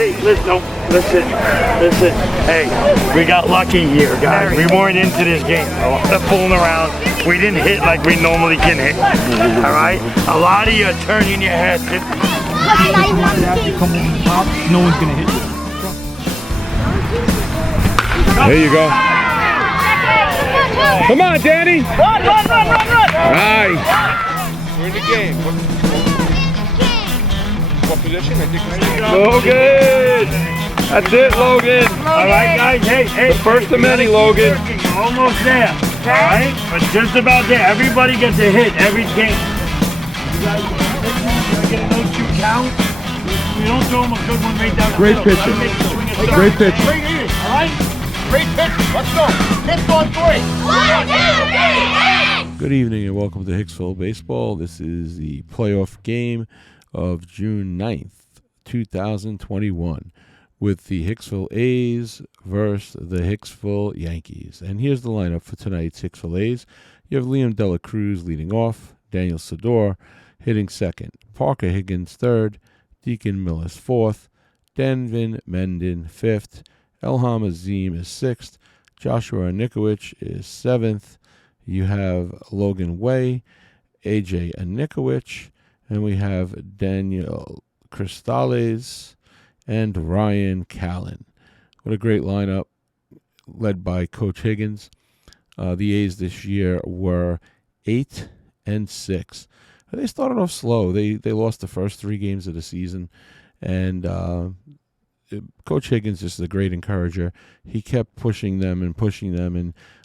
hey, listen. Hey, we got lucky here, guys. We weren't into this game. A lot of fooling around. We didn't hit like we normally can hit. All right? A lot of you are turning your head. Come over the top, no one's going to hit you. There you go. Come on, Danny. Run. Nice. We're in the game. What position? I think Logan. That's it, Logan. All right, guys. Hey. The first of many, Logan. You're almost there. All right? But just about there. Everybody gets a hit every game. You guys get a no-shoot count. We don't throw them a good one right down the Great middle. pitcher. Great Great pitcher. Right here, all right? Great pitch. Let's go. Hit on 3. 1, 2, 3. Good evening and welcome to Hicksville Baseball. This is the playoff game of June 9th, 2021 with the Hicksville A's versus the Hicksville Yankees. And here's the lineup for tonight's Hicksville A's. You have Liam Dela Cruz leading off, Daniel Sador hitting second, Parker Higgins third, Deacon Millis fourth, Denvin Menden fifth, Elham Azim is sixth, Joshua Nikowich is seventh. You have Logan Way, AJ Anikowich, and we have Daniel Cristales and Ryan Callan. What a great lineup led by Coach Higgins. The A's this year were 8-6. They started off slow. They lost the first 3 games of the season, and Coach Higgins just is a great encourager. He kept pushing them and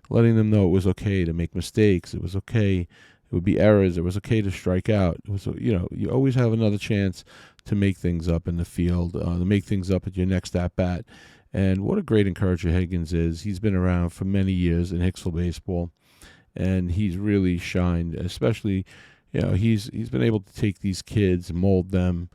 letting them know it was okay to make mistakes. It was okay. It would be errors. It was okay to strike out. It was, you always have another chance to make things up in the field, to make things up at your next at-bat. And what a great encourager Higgins is. He's been around for many years in Hicksville baseball, and he's really shined, especially, he's been able to take these kids, mold them,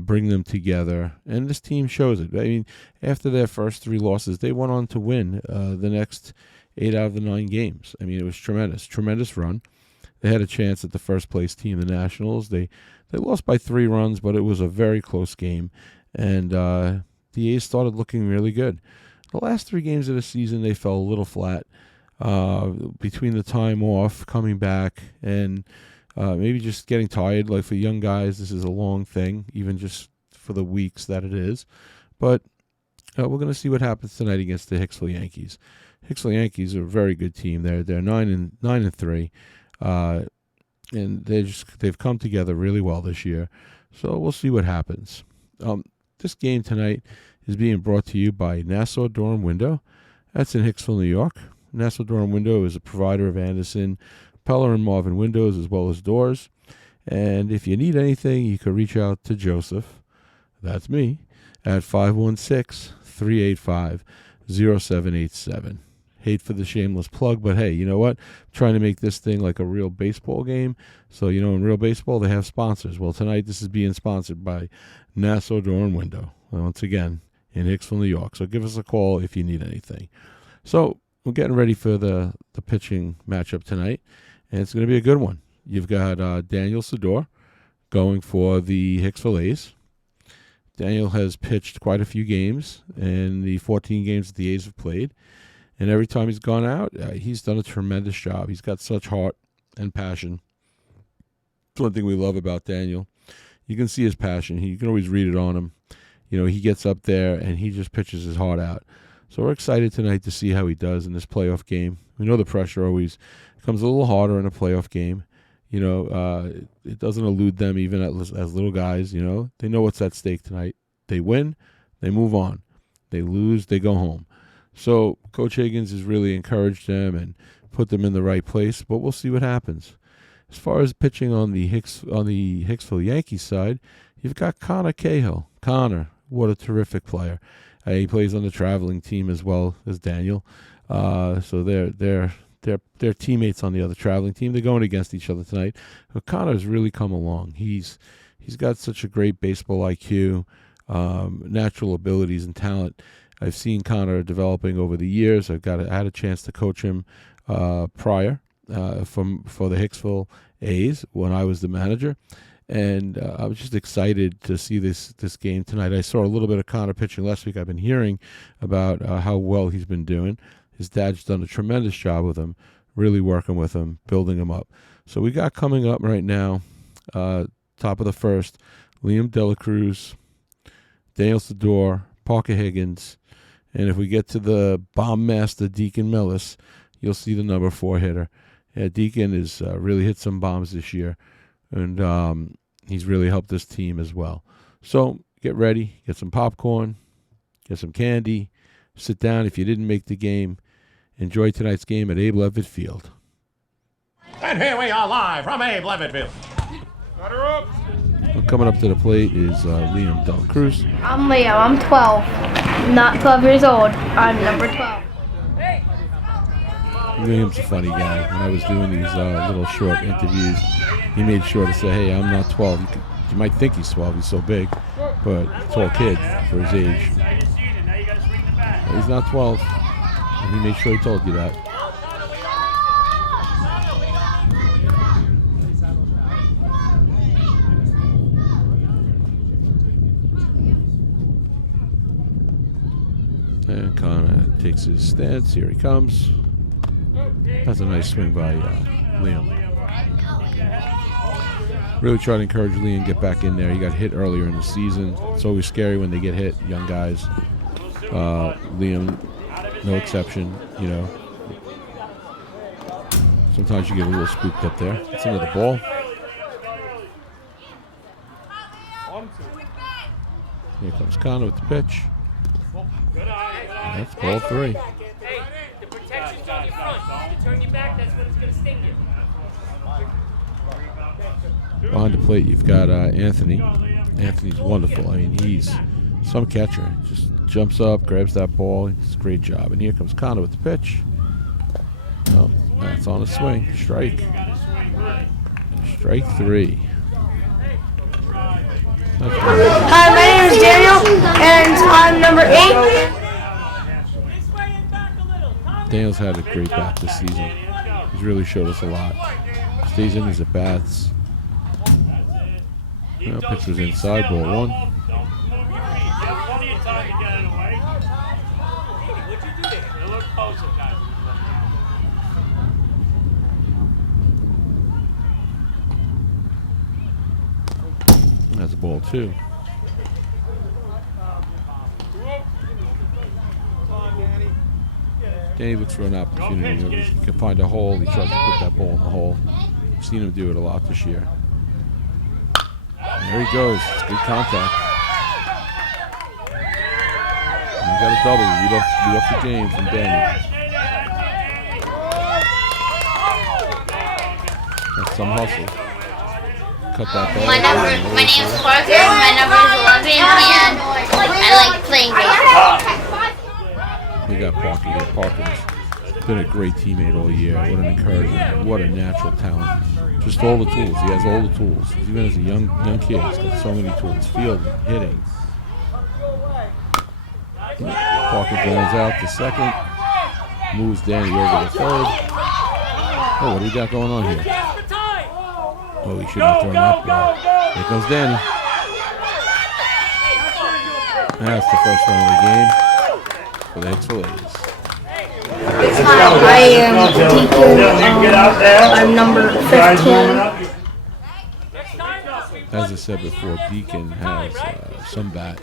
bring them together, and this team shows it. I mean, after their first 3 losses, they went on to win the next 8 out of the 9 games. I mean, it was tremendous run. They had a chance at the first place team, the Nationals. They lost by 3 runs, but it was a very close game, and the A's started looking really good. The last 3 games of the season, they fell a little flat between the time off, coming back, and maybe just getting tired. Like for young guys, this is a long thing, even just for the weeks that it is. But we're going to see what happens tonight against the Hicksville Yankees. Hicksville Yankees are a very good team. They're 9-3, and they've come together really well this year. So we'll see what happens. This game tonight is being brought to you by Nassau Door and Window. That's in Hicksville, New York. Nassau Door and Window is a provider of Anderson, Peller, and Marvin windows as well as doors. And if you need anything, you can reach out to Joseph, that's me, at 516-385-0787. Hate for the shameless plug, but hey, you know what? I'm trying to make this thing like a real baseball game. So, in real baseball, they have sponsors. Well, tonight this is being sponsored by Nassau Door and Window, once again, in Hicksville, New York. So give us a call if you need anything. So we're getting ready for the pitching matchup tonight, and it's going to be a good one. You've got Daniel Sador going for the Hicksville A's. Daniel has pitched quite a few games in the 14 games that the A's have played. And every time he's gone out, he's done a tremendous job. He's got such heart and passion. It's one thing we love about Daniel. You can see his passion. You can always read it on him. He gets up there and he just pitches his heart out. So we're excited tonight to see how he does in this playoff game. We know the pressure always comes a little harder in a playoff game. It doesn't elude them even as little guys. They know what's at stake tonight. They win, they move on. They lose, they go home. So Coach Higgins has really encouraged them and put them in the right place, but we'll see what happens. As far as pitching on the Hicksville Yankees side, you've got Connor Cahill. Connor, what a terrific player. He plays on the traveling team as well as Daniel. So they're teammates on the other traveling team. They're going against each other tonight. But Connor's really come along. He's got such a great baseball IQ, natural abilities and talent. I've seen Connor developing over the years. I had a chance to coach him prior for the Hicksville A's when I was the manager, And I was just excited to see this game tonight. I saw a little bit of Connor pitching last week. I've been hearing about how well he's been doing. His dad's done a tremendous job with him, really working with him, building him up. So we got coming up right now, top of the first, Liam Delacruz, Daniel Sador, Parker Higgins, and if we get to the bomb master, Deacon Millis, you'll see the number 4 hitter. Yeah, Deacon has really hit some bombs this year, and he's really helped this team as well. So get ready, get some popcorn, get some candy, sit down if you didn't make the game. Enjoy tonight's game at Abe Levitt Field. And here we are live from Abe Levitt Field. Well, coming up to the plate is Liam Delacruz. I'm Leo. I'm 12. I'm not 12 years old. I'm number 12. Liam's a funny guy. When I was doing these little short interviews, he made sure to say, hey, I'm not 12. You might think he's 12. He's so big, but tall kid for his age. But he's not 12. And he made sure he told you that. And Connor takes his stance. Here he comes. That's a nice swing by Liam. Really try to encourage Liam to get back in there. He got hit earlier in the season. It's always scary when they get hit, young guys. Liam, no exception, you know. Sometimes you get a little spooked up there. It's another ball. Here comes Connor with the pitch. That's ball 3. Hey, the protection's on your front. You turn your back, that's when it's going to sting you. Behind the plate, you've got Anthony. Anthony's wonderful. I mean, he's some catcher. Just jumps up, grabs that ball. It's a great job. And here comes Connor with the pitch. Oh, that's on a swing. Strike. Strike 3. Hi, my name is Daniel, and I'm number 8. Daniel's had a great bat this season. He's really showed us a lot. Stays in his at-bats. Pitch was inside, ball 1. That's a ball 2. Danny looks for an opportunity. You know, he can find a hole. He tries to put that ball in the hole. We've seen him do it a lot this year. And there he goes. It's good contact. And he got a double. Lead off the game from Danny. That's some hustle. Cut that ball. My name is Parker. My number is 11, and I like playing baseball. We got Parker here. Parker's been a great teammate all year. What an encouragement. What a natural talent. Just all the tools. He has all the tools. Even as a young kid, he's got so many tools. Fielding, hitting. Parker grounds out to second. Moves Danny over to third. Oh, what do we got going on here? Oh, he shouldn't have thrown that ball. Here comes Danny. That's the first run of the game for the Hicksville A's. I am Deacon. I'm number 15. As I said before, Deacon has some bat.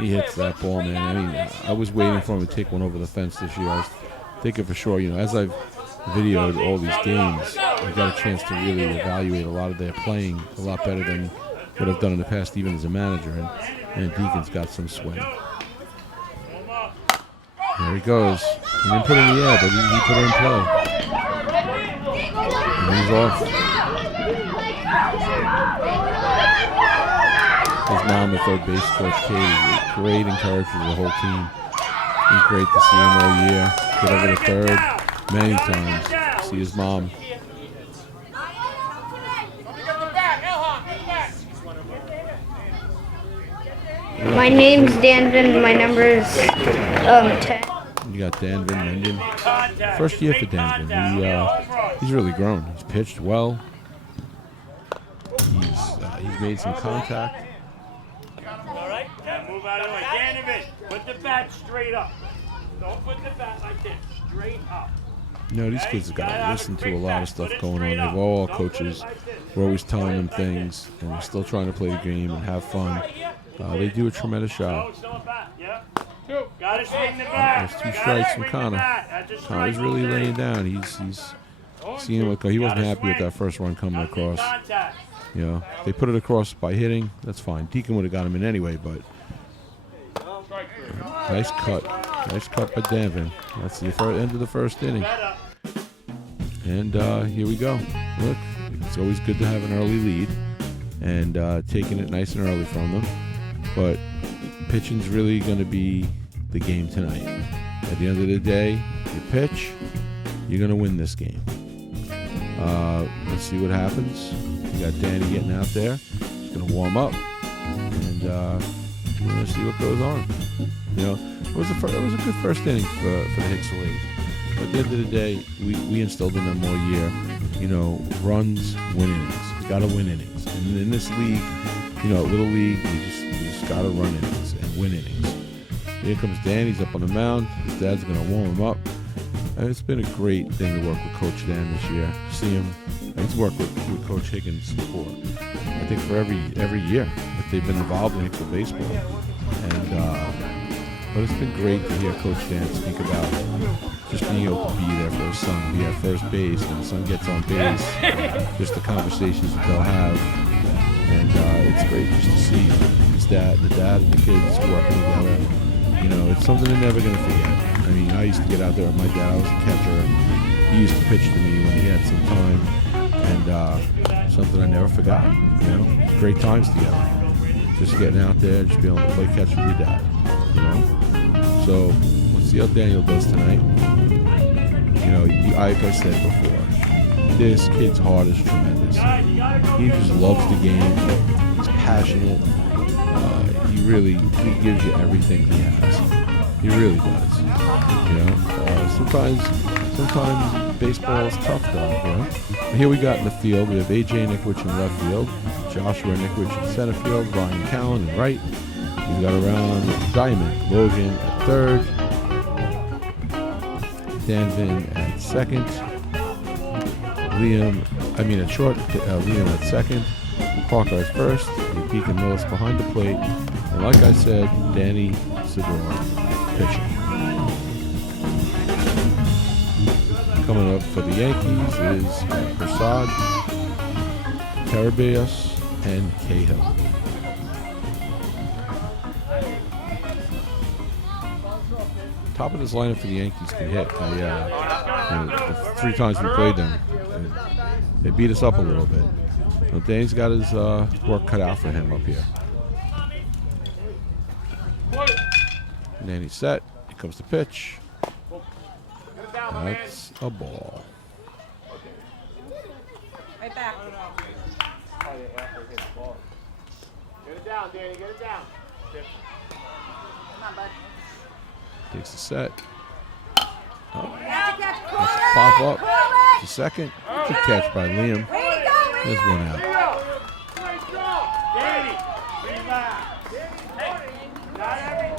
He hits that ball, man. I mean, I was waiting for him to take one over the fence this year. I was thinking for sure, you know, as I've videoed all these games, I got a chance to really evaluate a lot of their playing a lot better than what I've done in the past, even as a manager. And Deacon's got some swing. There he goes. He didn't put it in the air, but he put it in play. And he's off. His mom, the third base coach, Katie, great encourager of the whole team. It's great to see him all year. Get over to third many times. See his mom. My name's Danvin. My number is 10. You got Danvin Mendon. First year for Danvin. He's really grown. He's pitched well. He's He's made some contact. All right? Yeah, move out of the way. Danovic, put the bat straight up. Don't put the bat like this. Straight up. You know, these kids have got to listen to a lot of stuff going on. They've all coaches. We're always telling them things, and they're still trying to play the game and have fun. They do a tremendous job. Got to swing the bat. There's 2 strikes from Connor. Connor's really laying down. He's seeing what he wasn't happy with that first run coming across. You know, they put it across by hitting. That's fine. Deacon would have got him in anyway, but nice cut. Nice cut by Danvin. That's the end of the first inning. And here we go. Look, it's always good to have an early lead and taking it nice and early from them. But pitching's really going to be the game tonight. At the end of the day, you pitch, you're going to win this game. Let's see what happens. We got Danny getting out there. He's going to warm up, and we're going to see what goes on. You know, it was a good first inning for the Hicksville A's. But at the end of the day, we instilled in them all year, you know, runs, win innings. You got to win innings. And in this league, you know, Little League, you just got to run innings and win innings. Here comes Dan. He's up on the mound. His dad's going to warm him up. And it's been a great thing to work with Coach Dan this year. See him. He's worked with Coach Higgins for, I think, for every year that they've been involved in Hicksville baseball. But it's been great to hear Coach Dan speak about just being able to be there for his son, be at first base, and the son gets on base, just the conversations that they'll have. And it's great just to see the dad and the kids working together. You know, it's something they're never going to forget. I mean, I used to get out there with my dad. I was a catcher, and he used to pitch to me when he had some time. And something I never forgot. You know, great times together. Just getting out there, just being able to play catch with your dad. You know, so let's see how Daniel does tonight. You know, like I said before, this kid's heart is tremendous. He just loves the game. He's passionate. He gives you everything he has. He really does. You know, sometimes baseball is tough though. You know. And here we got in the field, we have AJ Nickwich in left field, Joshua Nickwich in center field, Ryan Callen in right. We've got around Diamond, Logan at third, Danvin at second, at short, Liam at second, Parker at first, and Deacon Millis behind the plate, and like I said, Danny Sidor pitching. Coming up for the Yankees is Prasad, Terabias, and Cahill. Top of this lineup for the Yankees can hit. The 3 times we played them, they beat us up a little bit. But Danny's got his work cut out for him up here. And then he's set. Here comes the pitch. That's a ball. Right back. Get it down, Danny. Get it down. Come on, bud. Takes the set. Oh. Catch. Let's pop up to second. Good catch by Liam. There's one out. Danny, relax. Not everything.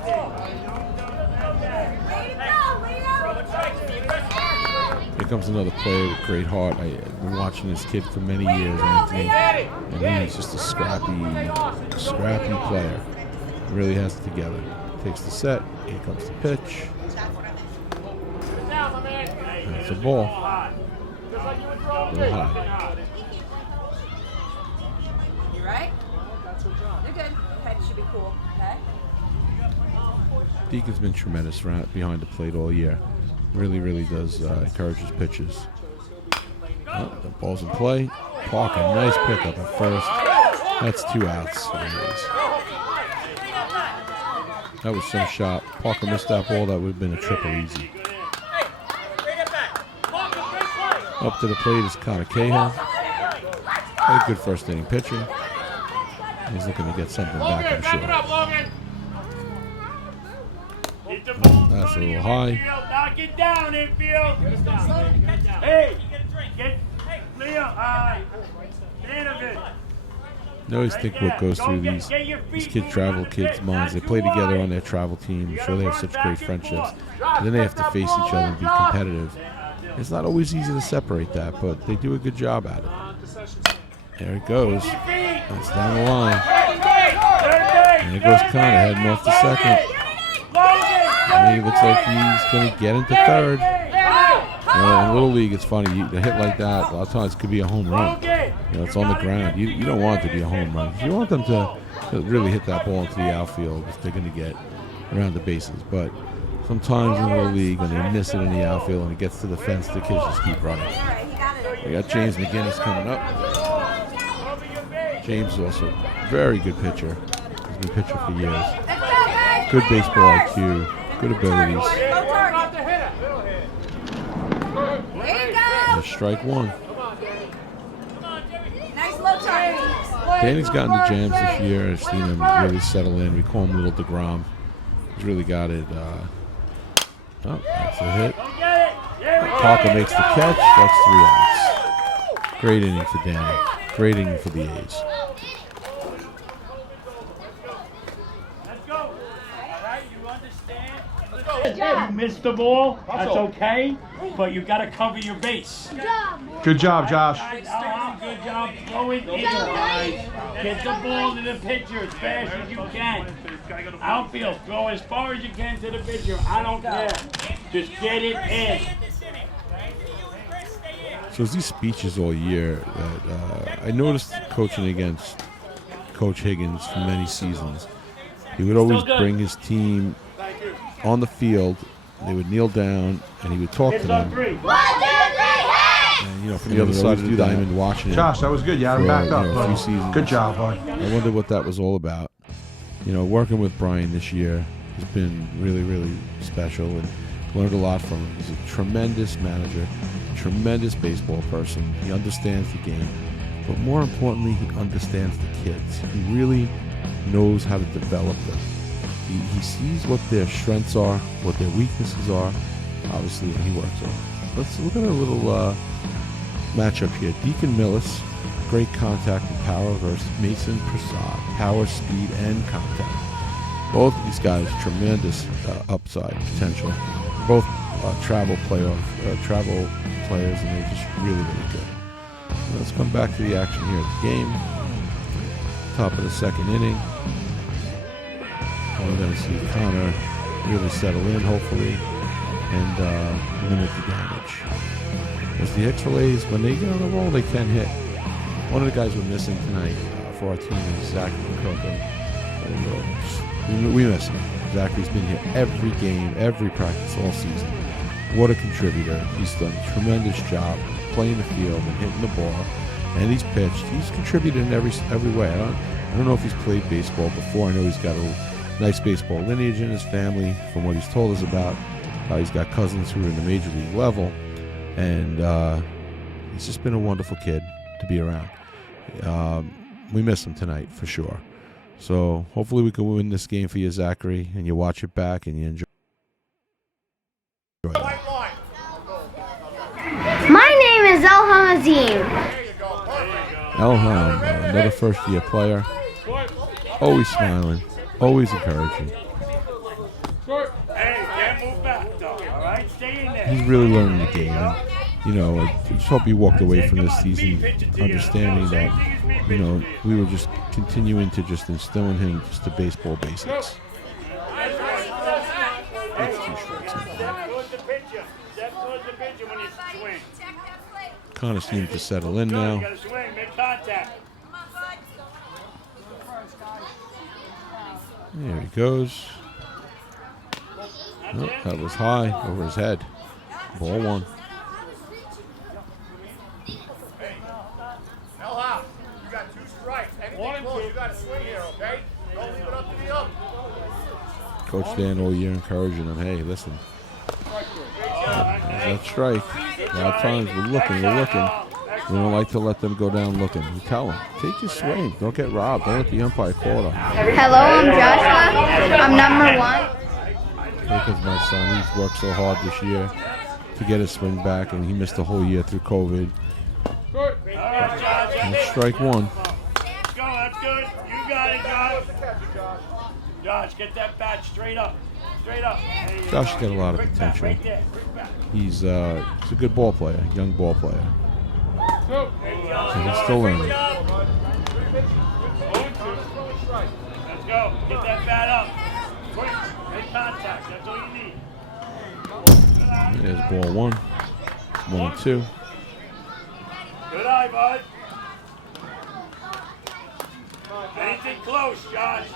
Here comes another player with great heart. I've been watching this kid for many years, Anthony, and he's just a scrappy player. Really has it together. Takes the set. Here comes the pitch. That's a ball. A little high. You right? You're good. Head should be cool. Okay. Deacon's been tremendous behind the plate all year. Really does encourage his pitches. Oh, the ball's in play. Parker, nice pickup at first. That's 2 outs. That was some shot. Parker missed that ball. That would have been a triple easy. Up to the plate is Connor Cahill. Had a good first inning pitching. He's looking to get something back, I'm sure. That's a little high. Knock it down, infield. Hey, get Leo. Danovic. I always think what goes through these travel kids' minds. They play together on their travel team. I'm sure they have such great friendships. And then they have to face each other and be competitive. It's not always easy to separate that, but they do a good job at it. There it goes. That's down the line. And there goes Connor heading off the second. And he looks like he's going to get into third. In Little League, it's funny. A hit like that, a lot of times, could be a home run. It's on the ground. You don't want it to be a home run. You want them to really hit that ball into the outfield if they're going to get around the bases. But sometimes in Little League, when they miss it in the outfield and it gets to the fence, the kids just keep running. We got James McGinnis coming up. James is also a very good pitcher. He's been pitching for years. Good baseball IQ, good abilities. And strike one. Danny's gotten the jams this year. I've seen him really settle in. We call him Little DeGrom. He's really got it. Oh, that's a hit. Parker makes the catch. That's 3 outs. Great inning for Danny. Great inning for the A's. You missed the ball, that's okay, but you got to cover your base. Good job, Josh. Good job throwing in, guys. Get the ball to the pitcher as fast as you can. Outfield, throw as far as you can to the pitcher. I don't care. Just get it in. So it's these speeches all year that I noticed coaching against Coach Higgins for many seasons. He would always bring his team on the field. They would kneel down and he would talk to them. And, from the other side of the diamond, watching it. Josh, that was good. You had him backed up. A few seasons. Good job, bud. I wonder what that was all about. Working with Brian this year has been really, really special, and learned a lot from him. He's a tremendous manager, tremendous baseball person. He understands the game, but more importantly, he understands the kids. He really knows how to develop them. He sees what their strengths are, what their weaknesses are, obviously, and he works on them. Let's look at a little matchup here. Deacon Millis, great contact and power versus Mason Prasad, power, speed, and contact. Both of these guys, tremendous upside potential. Both travel players, and they're just really, really good. So let's come back to the action here at the game. Top of the second inning. We're going to see Connor really settle in, hopefully, and limit the damage. As the Hicksville A's, when they get on the roll, they can hit. One of the guys we're missing tonight for our team is Zachary Coco. We miss him. Zachary's been here every game, every practice, all season. What a contributor. He's done a tremendous job playing the field and hitting the ball. And he's pitched. He's contributed in every way. I don't know if he's played baseball before. I know he's got a nice baseball lineage in his family, from what he's told us about. He's got cousins who are in the major league level, and he's just been a wonderful kid to be around. We miss him tonight for sure. So hopefully we can win this game for you, Zachary, and you watch it back and you enjoy it. My name is Elham Azim. Elham, another first-year player, always smiling, always encouraging. He's really learning the game. And, I just hope he walked away from this season understanding that, we were just continuing to just instill in him just the baseball basics. That's 2 strikes. Kind of seems to settle in now. There he goes. Oh, that was high over his head. Ball 1. You got 2 strikes. Anything close, you got to swing here, okay? Don't leave it up to the other. Coach Dan all year encouraging him, hey, listen. There's that strike. A lot of times we're looking. We don't like to let them go down looking. We tell them, take your swing. Don't get robbed. Don't let the umpire call them. Hello, I'm Joshua. I'm number 1. Because my son, he's worked so hard this year to get his swing back, and he missed the whole year through COVID. And strike 1. Josh, get that bat straight up. Straight up. There you Josh go. has got a lot of Quick bat, potential. right there. Quick bat. He's a good ball player, young ball player. Go. And he's still learning. Let's go. Get that bat up. Quick. Make contact. That's all you need. There's ball 1. 1 and 2. Good eye, bud. Anything close, Josh.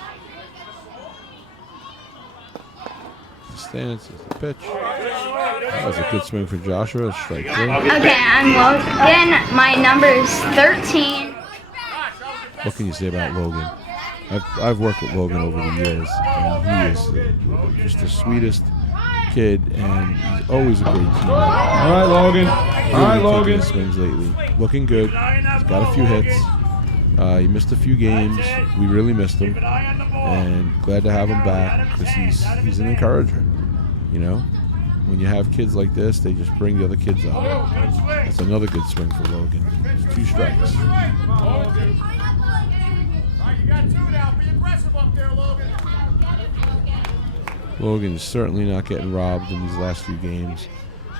Stance is the pitch. That was a good swing for Joshua. Strike 3. Okay, I'm Logan. My number is 13. What can you say about Logan? I've worked with Logan over the years, and he is just the sweetest kid, and he's always a great teammate. All right, Logan. All right, Logan. Swings lately, looking good. He's got a few hits. He missed a few games. We really missed him, and glad to have him back because he's an encourager. You know, when you have kids like this, they just bring the other kids up. That's another good swing for Logan. It's 2 strikes. You got 2 now. Be aggressive up there, Logan. Logan is certainly not getting robbed in these last few games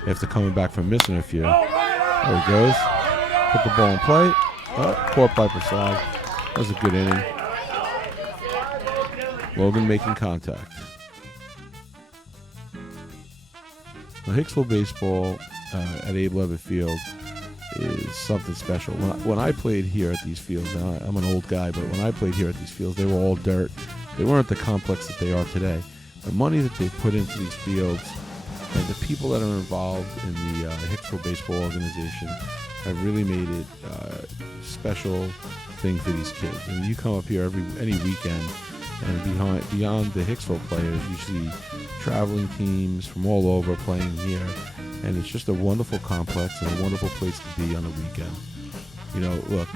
after coming back from missing a few. There he goes. Put the ball in play. Oh, caught by Prasad. That was a good inning. Logan making contact. Now, Hicksville baseball at Abe Levitt Field is something special. When I played here at these fields, and I'm an old guy, but when I played here at these fields, they were all dirt. They weren't the complex that they are today. The money that they put into these fields and the people that are involved in the Hicksville baseball organization have really made it a special thing for these kids. I mean, you come up here any weekend, and beyond the Hicksville players, you see traveling teams from all over playing here, and it's just a wonderful complex and a wonderful place to be on the weekend. You know, look,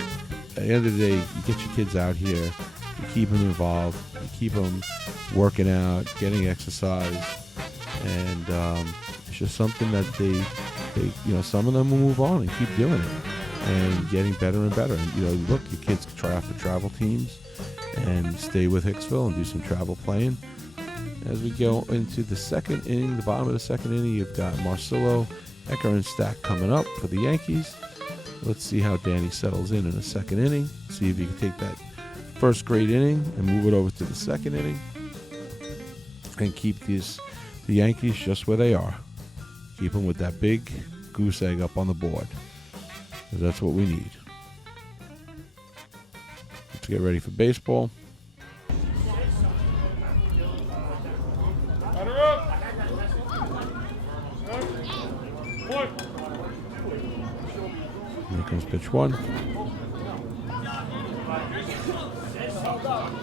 at the end of the day, you get your kids out here, you keep them involved, you keep them working out, getting exercise, and it's just something that they some of them will move on and keep doing it and getting better and better. And look, your kids can try out for travel teams and stay with Hicksville and do some travel playing. As we go into the second inning, the bottom of the second inning, you've got Marcelo, Ecker, and Stack coming up for the Yankees. Let's see how Danny settles in the second inning. See if he can take that first great inning and move it over to the second inning and keep the Yankees just where they are. Keep them with that big goose egg up on the board. That's what we need. Let's get ready for baseball. Here comes pitch 1.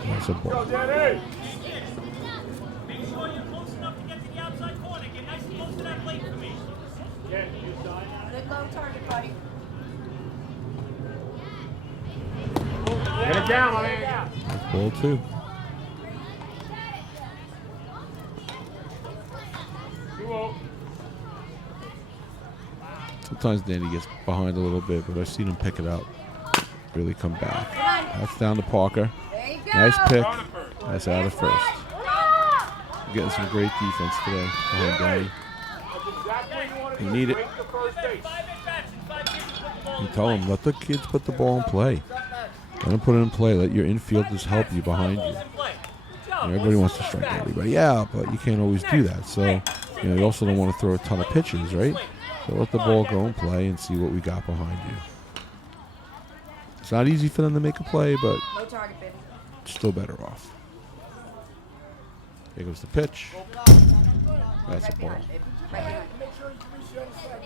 That's a ball. Make sure you're close enough to get to the outside corner. Get nice and close to that plate for me. Good low target, buddy. Get it down, my man. That's ball 2. Sometimes Danny gets behind a little bit, but I've seen him pick it up, really come back. That's down to Parker. There you go. Nice pick. That's out of first. Getting some great defense today behind Danny. You need it. You tell him, let the kids put the ball in play. Let them put it in play. Let your infielders help you behind you. Everybody wants to strike everybody out, but you can't always do that. So, you also don't want to throw a ton of pitches, right? So let the ball go and play and see what we got behind you. It's not easy for them to make a play, but Low target, baby. still better off. Here goes the pitch. That's a ball.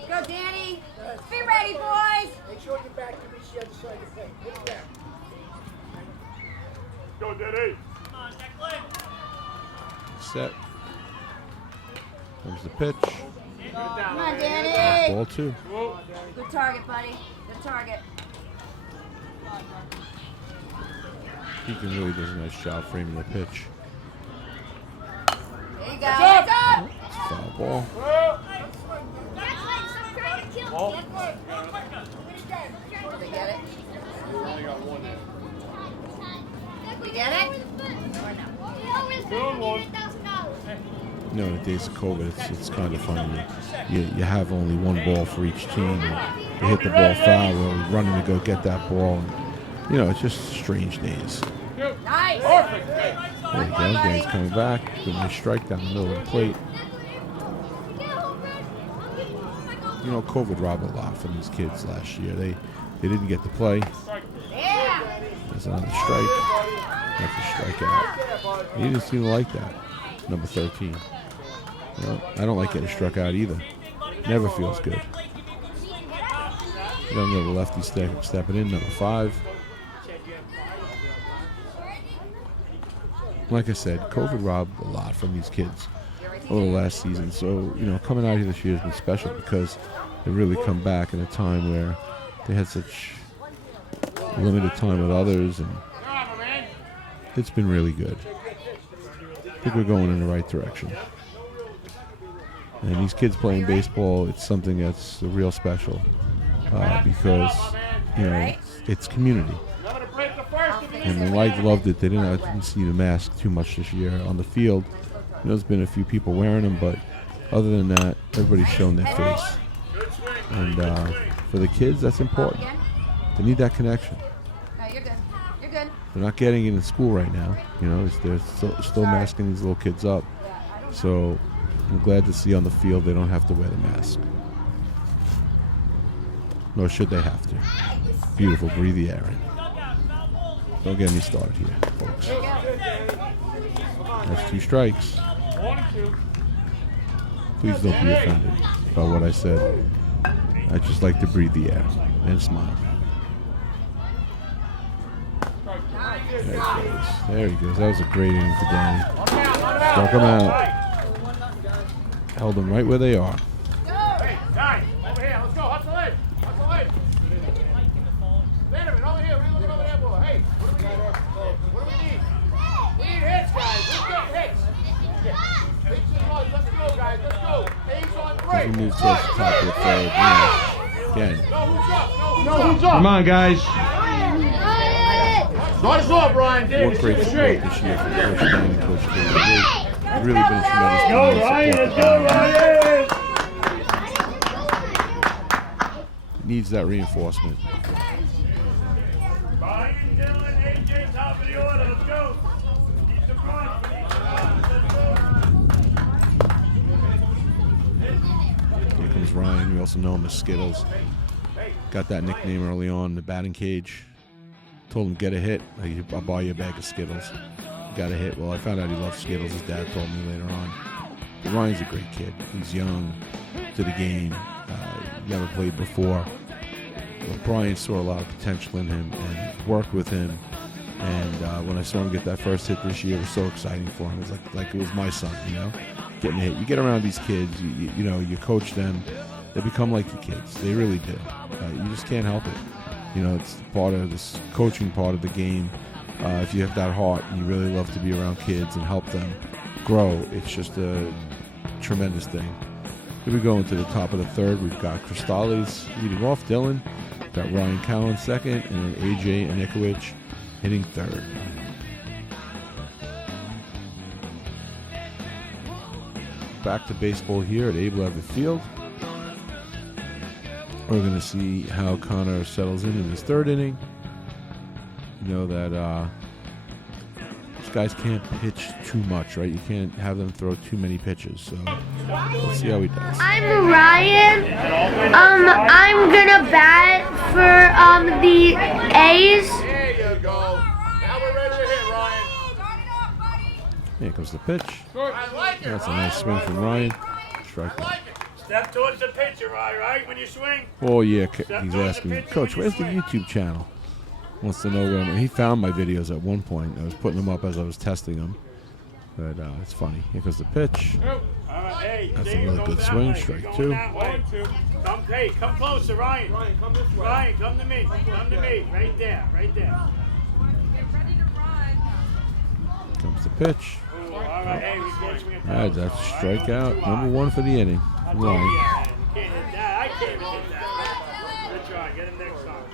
Go, Danny. Be ready, boys. Make sure you're back to reach the other side of the plate. Get it back. Go, Danny. Come on, Declan. Set. Comes the pitch. Come on, Danny. Ball 2. Good target, buddy. Good target. Deacon really does a nice job framing the pitch. There you go. Hands up. It's a foul ball. Did they get it? You get it? You know, in the days of COVID, it's kind of funny. You have only one ball for each team. And you hit the ball foul, or running to go get that ball. And, you know, it's just strange days. Nice. Perfect. There you go. Danny's coming back. Good nice strike down the middle of the plate. You know, COVID robbed a lot from these kids last year. They didn't get to play. There's another strike. That's a strikeout. He didn't seem to like that. Number 13. Well, I don't like getting struck out either. Never feels good. Down to the lefty stepping in, number 5. Like I said, COVID robbed a lot from these kids over the last season. So, you know, coming out here this year has been special because they really come back in a time where they had such limited time with others, and it's been really good. I think we're going in the right direction. And these kids playing baseball, it's something that's real special because, you know, it's community. And the Light loved it. I didn't see the mask too much this year on the field. You know, there's been a few people wearing them, but other than that, everybody's shown their face. And for the kids, that's important. They need that connection. No, you're good. You're good. They're not getting it in school right now. You know, they're still masking these little kids up. So I'm glad to see on the field they don't have to wear the mask. Nor should they have to. Beautiful, breathe the air in. Don't get me started here, folks. That's 2 strikes. Please don't be offended by what I said. I just like to breathe the air and smile. There he goes. That was a great inning for Danny. Struck him out. Held them right where they are. Hey, guys, over here. Let's go. Hustle in. Hustle in. Wait a minute. Over here. What are you looking over there for? Hey, what do we need? What do we need? We need hits, guys. Let's get hits. Hits and runs. Let's go, guys. Let's go. A's on 3. As we move towards the top of the third, again. No, who's up? No, who's up? Come on, guys. Start us off, Brian. What great support this year from Coach Dan and Coach King. They've really been a tremendous Go, Ryan. Let's go, Ryan. Needs that reinforcement. Ryan, Dylan, AJ, top of the order. Let's go. Keep the front. Here comes Ryan. We also know him as Skittles. Got that nickname early on in the batting cage. Told him, get a hit. I'll buy you a bag of Skittles. Got a hit. Well, I found out he loves Skittles. His dad told me later on. But Ryan's a great kid. He's young to the game. Never played before. But Brian saw a lot of potential in him and worked with him. And when I saw him get that first hit this year, it was so exciting for him. It was like it was my son, you know, getting a hit. You get around these kids, you know, you coach them. They become like your kids. They really do. You just can't help it. You know, it's part of this coaching part of the game. If you have that heart and you really love to be around kids and help them grow, it's just a tremendous thing. Here we go into the top of the third. We've got Cristales leading off, Dylan. We've got Ryan Cowan second, and then AJ Anikowicz hitting third. Back to baseball here at Abe Levitt Field. We're going to see how Connor settles in his third inning. You know that these guys can't pitch too much, right? You can't have them throw too many pitches. So let's see how he does. I'm Ryan. I'm gonna bat for the A's. There you go. Now we're ready to hit, Ryan. Here comes the pitch. I like it. That's a nice swing from Ryan. Strike one. Step towards the pitcher, right? When you swing. Oh yeah, he's asking me, Coach, where's the YouTube channel? Wants to know where I'm. He found my videos at one point. I was putting them up as I was testing them. But it's funny. Here goes the pitch. That's a really good swing. Strike 2. Come closer, Ryan. Ryan, come to me. Come to me. Right there. Get ready to run. Comes the pitch. All right, hey, we can't swing it. All right, that's a strikeout. Number 1 for the inning. Ryan. You can't hit that. I can't even hit that. Good try. Get him next time.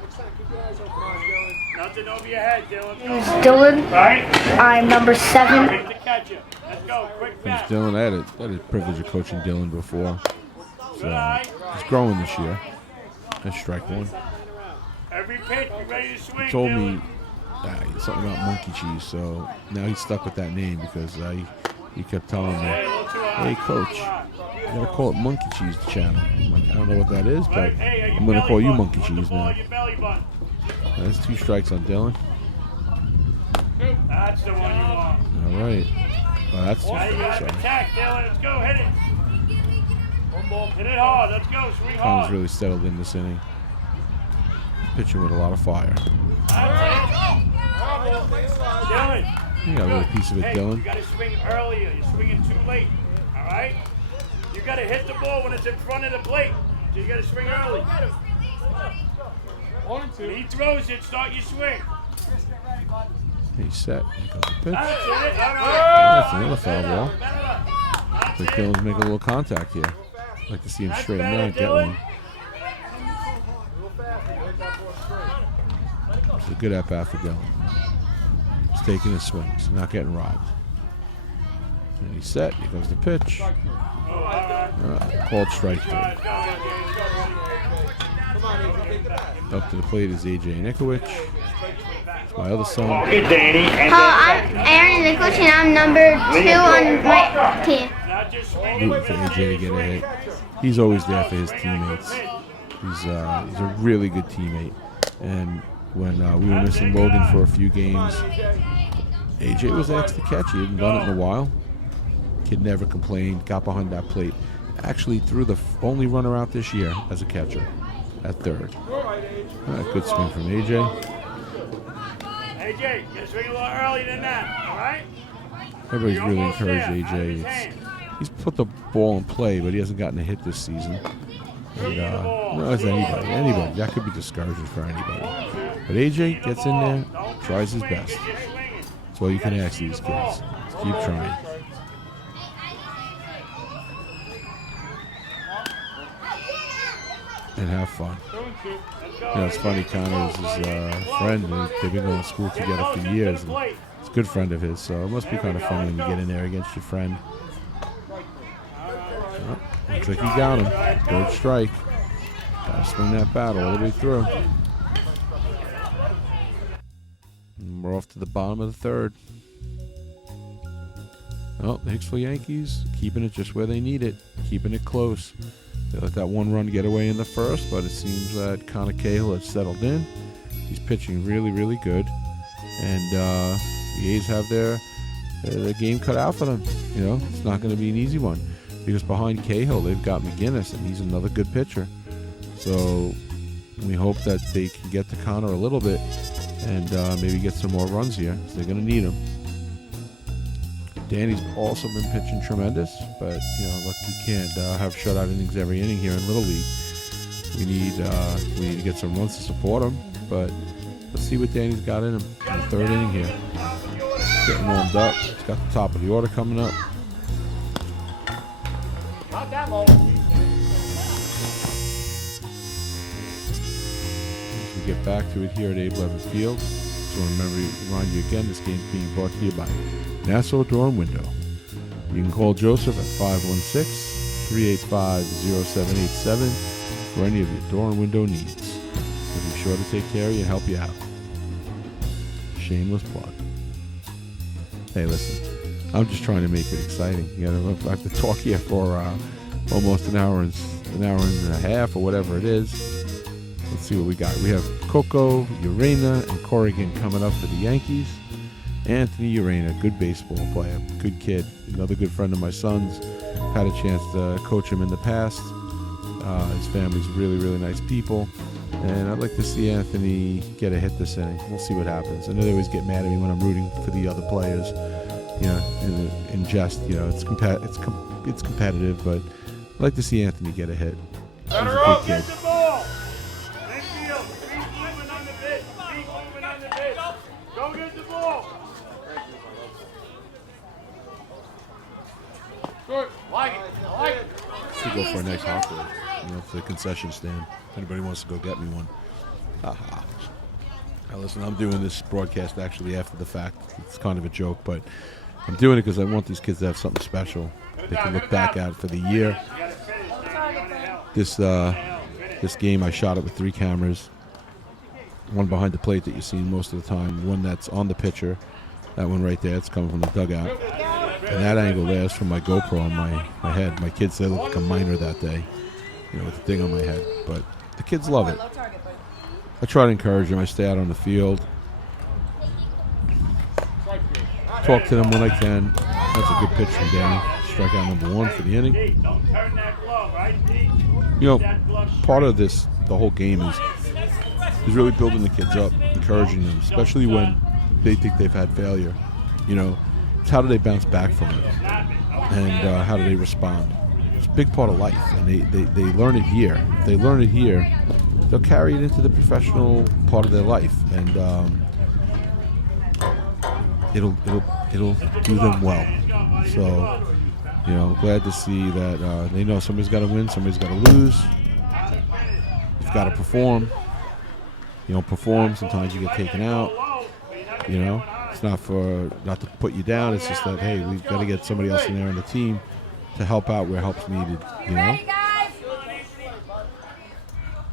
Next time, keep your eyes open, Dylan. Nothing over your head, Dylan. Name's Dylan. Right? I'm number 7. Quick to catch you. Let's go. Quick Comes back. Dylan. I had the privilege of coaching Dylan before. Good So eye. he's growing this year. That's strike one. Every pitch, be ready to swing, He told Dylan. me something about monkey cheese, so now he's stuck with that name because he kept telling me, Hey, a little too high. "Hey, coach, you gotta call it monkey cheese channel." I'm like, I don't know what that is, but Right, hey, I'm gonna call you monkey Put the cheese ball now. in your belly button. That's 2 strikes on Dylan. That's the one you want. All right. Well, that's 2 Now you got strikes. to Sorry. attack, Dylan. Let's go. Hit it. One ball. Hit it hard. Let's go. Swing Connor's hard. really settled in this inning. Pitching with a lot of fire. That's it. Dylan. You got a little piece of it, Hey, Dylan. you got to swing earlier. You're swinging too late. All right? You got to hit the ball when it's in front of the plate. So you got to swing early. When he throws it, start your swing. He's set. Here comes the pitch. That's it. All right. That's another foul ball. That's Like it. Dylan's making a little contact here. Like to see him That's straighten better, out, get Dylan. one. It's a good at bat for Dylan. He's taking his swings, not getting robbed. And he's set. Here comes the pitch. Called strike 3. Up to the plate is AJ Nikowich. It's my other son. Good, Danny. And I'm Aaron Nicholas, and I'm number 2 on my team. not just swinging. Rooting for AJ to get a hit. He's always there for his teammates. He's a really good teammate. And when we were missing Logan for a few games, AJ was asked to catch. He hadn't done it in a while. Kid never complained. Got behind that plate. Actually threw the only runner out this year as a catcher at third. Good swing from AJ. AJ, you gotta swing a little earlier than that, all right? Everybody's You're really almost encouraged there. Out of AJ. his hand. He's put the ball in play, but he hasn't gotten a hit this season. And, no, it's anybody. That could be discouraging for anybody. But AJ gets in there, tries his best. That's all you can ask these kids. Just keep trying. And have fun. It's funny, Connor is his friend. They've been going to school together for years. And it's a good friend of his, so it must be kind of funny when you get in there against your friend. Oh, looks like you got him. Third strike. Gotta swing that bat all the way through. And we're off to the bottom of the third. Oh, the Hicksville Yankees keeping it just where they need it, keeping it close. They let that 1-run get away in the first, but it seems that Connor Cahill has settled in. He's pitching really, really good. And the A's have their game cut out for them. You know, it's not going to be an easy one. Because behind Cahill, they've got McGinnis, and he's another good pitcher. So we hope that they can get to Connor a little bit and maybe get some more runs here. So they're going to need him. Danny's also been pitching tremendous, but look, we can't have shutout innings every inning here in Little League. We need to get some runs to support him, but let's see what Danny's got in him in the third inning here. Getting warmed up. He's got the top of the order coming up. Not that low. As we get back to it here at Abe Levitt Field, just want to remind you again, this game's being brought to you by Nassau Door and Window. You can call Joseph at 516-385-0787 for any of your door and window needs. He'll be sure to take care of you and help you out. Shameless plug. Hey, listen, I'm just trying to make it exciting. I have to talk here for almost an hour and a half or whatever it is. Let's see what we got. We have Coco, Urena, and Corrigan coming up for the Yankees. Anthony Urena, good baseball player, good kid, another good friend of my son's. Had a chance to coach him in the past. His family's really, really nice people. And I'd like to see Anthony get a hit this inning. We'll see what happens. I know they always get mad at me when I'm rooting for the other players. In jest, it's competitive, but I'd like to see Anthony get a hit. He's a good kid. Get the ball. Infield. Feet moving on the pitch. Feet moving on the pitch. Go get the ball. Good. Like it. I like it. Should go for a nice hot dog, for the concession stand. If anybody wants to go get me one. Haha. Now listen, I'm doing this broadcast actually after the fact. It's kind of a joke, but I'm doing it because I want these kids to have something special they can look back at for the year. This game, I shot it with 3 cameras. One behind the plate that you see most of the time. One that's on the pitcher. That one right there, it's coming from the dugout. And that angle there is from my GoPro on my head. My kids, they look like a miner that day, you know, with the thing on my head. But the kids love it. I try to encourage them. I stay out on the field. Talk to them when I can. That's a good pitch from Danny. Strikeout number 1 for the inning. You know, part of this, the whole game is really building the kids up, encouraging them, especially when they think they've had failure. You know, it's how do they bounce back from it, and how do they respond. It's a big part of life, and they learn it here. If they learn it here, they'll carry it into the professional part of their life, and it'll do them well. So, you know, glad to see that they know somebody's got to win, somebody's got to lose. You've got to perform. You don't perform, sometimes you get taken out. You know, it's not to put you down. It's just that, hey, we've got to get somebody else in there on the team to help out where help's needed. You know.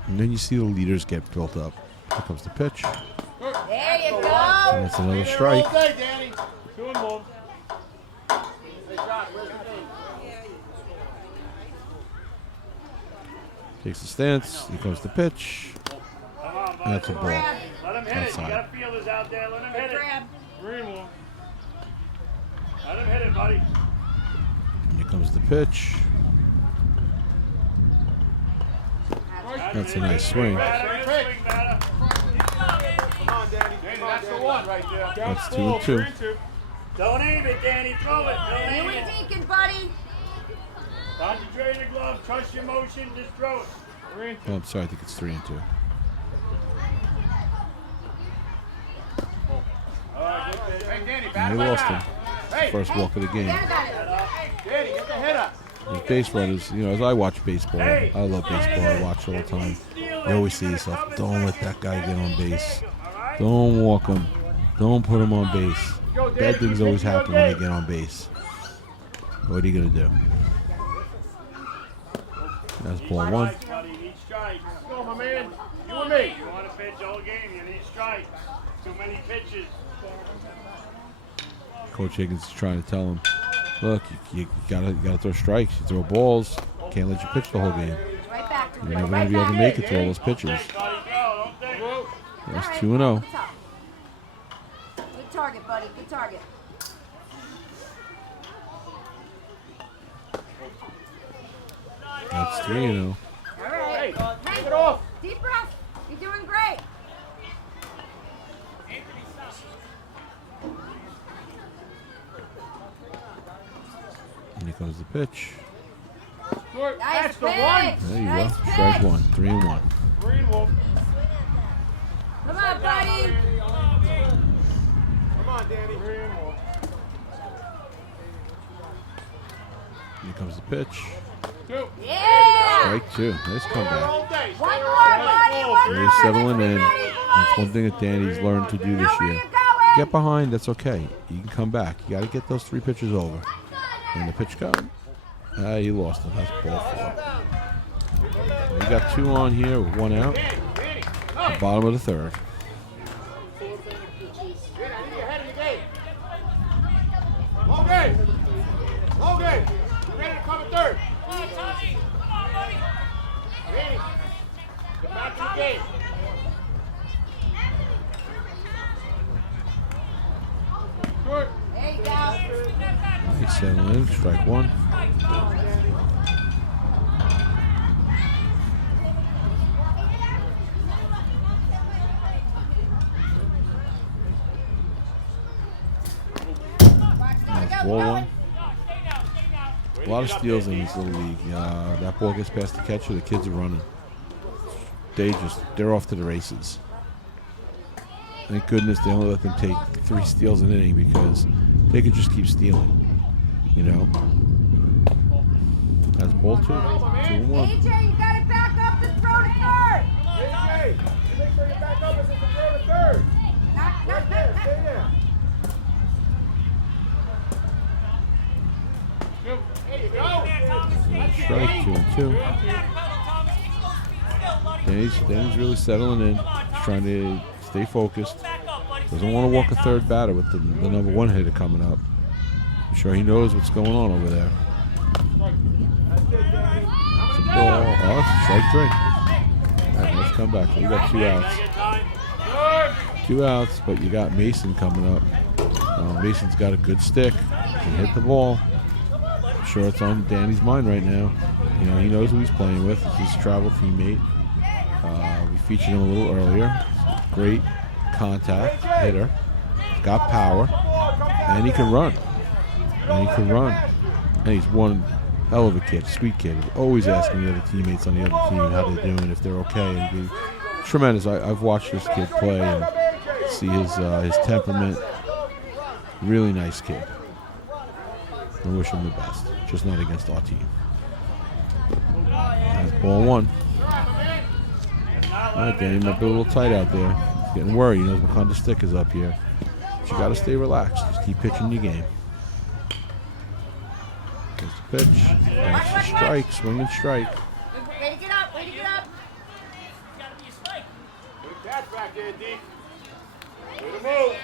And then you see the leaders get built up. Here comes the pitch. There you go. And that's another strike. Takes the stance. Here comes the pitch. And that's a ball. Let him hit it. Outside. Left fielders out there. Let him hit it. Grab. Greenwald. Let him hit it, buddy. And here comes the pitch. That's a nice swing. Batter, swing, batter. Come on, Danny. That's the one right there. That's 2-2. Don't aim it, Danny. Throw it. Don't aim You it. and Deacon, buddy. Concentrate your glove. Trust your motion. Just throw it. Oh, I'm sorry. I think it's 3-2. Hey, Danny, And they lost him. First walk of the game. Danny got it. Danny, get the head up. As base runners, you know, as I watch baseball, I love baseball. I watch all the time. You always see yourself, don't let that guy get on base. Don't walk him. Don't put him on base. Bad things always happen when they get on base. What are you going to do? That's ball 1. Buddy, you need strike. Go, my man. You and me. You want to pitch all game. You need strike. Too many pitches. Coach Higgins is trying to tell him, look, you gotta throw strikes. You throw balls. Can't let you pitch the whole game. Right back. You're never going to be able to make it to all those pitches. Buddy, go. Don't think. That's 2-0. Good target, buddy. Good target. That's 3-0. All right. Take it off. Deep breath. You're doing great. And here comes the pitch. Good. Nice That's the pitch. one. There you Nice go. pitch. Strike 1. 3-1. Greenwald. Come on, buddy. Come on, Danny. Greenwald. Here comes the pitch. 2. Yeah. Strike 2. Nice comeback. All day. One more, buddy. One They're more. settling in. Ready, That's one thing that Danny's learned to do this Know where year. you're going. Get behind, that's okay. You can come back. You got to get those 3 pitches over. And the pitch come. He lost it. That's ball 4. We got 2 on here with 1 out. The bottom of the 3rd. Danny, I need your head in the game. Long game. Long game. You ready to come in 3rd? Danny, get back to the game. Good. There you go. He's settling in. Strike 1. That's ball 1. A lot of steals in this little league. That ball gets past the catcher, the kids are running. They're off to the races. Thank goodness they only let them take 3 steals an inning because they could just keep stealing. You know? That's ball 2. 2-1. AJ, you got it back up to throw to 3rd. AJ, you make sure you back up as if it's the third. Right there, stay there. There you go. Strike 2-2. Danny's really settling in. He's trying to stay focused. Doesn't want to walk a third batter with the number 1 hitter coming up. I'm sure he knows what's going on over there. It's a ball. Oh, it's strike 3. All right, let's come back. We got 2 outs. 2 outs, but you got Mason coming up. Mason's got a good stick. Can hit the ball. I'm sure it's on Danny's mind right now. You know, he knows who he's playing with. It's his travel teammate. We featured him a little earlier. Great contact hitter. He's got power. And he can run. And he's one hell of a kid, sweet kid. He's always asking the other teammates on the other team how they're doing, if they're okay. And he's tremendous. I've watched this kid play and see his temperament. Really nice kid. I wish him the best. Just not against our team. That's ball 1. All right, Danny might be a little tight out there. He's getting worried. He knows what kind of stick is up here. But you got to stay relaxed. Just keep pitching your game. There's the pitch. That's the strike. Swing and strike. Way to get up, way to get up. Good catch back there, D. Way to move.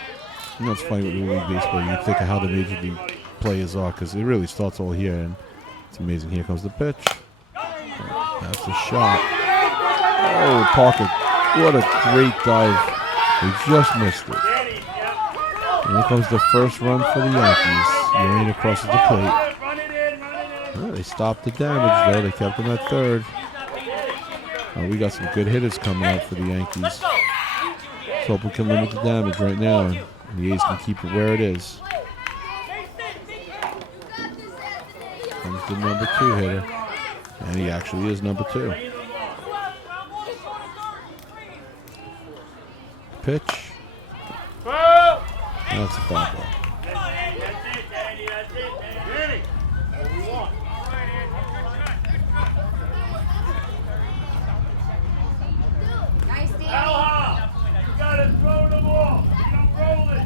You know, it's funny with Little League Baseball. You think of how the Major League players are, because it really starts all here, and it's amazing. Here comes the pitch. That's a shot. Oh, Parker, what a great dive. He just missed it. And here comes the first run for the Yankees. Urena crosses the plate. Well, they stopped the damage, though. They kept him at third. We got some good hitters coming out for the Yankees. Let's hope we can limit the damage right now, and the A's can keep it where it is. Comes the number 2 hitter. And he actually is number 2. Pitch. That's a foul ball. Nice, Danny. You gotta throw the ball. You don't roll it.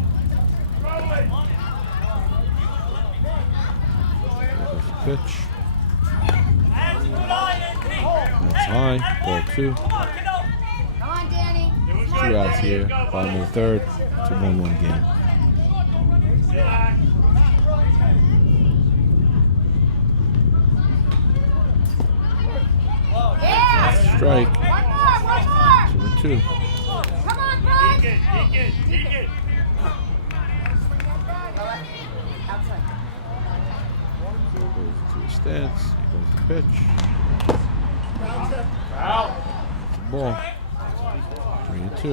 Throw it. There goes the pitch. That's high. Ball 2. Come on, Danny. 2 outs here. Bottom of the third. It's a 1-1 game. Yeah. Strike. One more. 2-2. Come on, bud. Take it. Outside. Goes into a stance. Here comes the pitch. Foul. It's a ball. 3-2.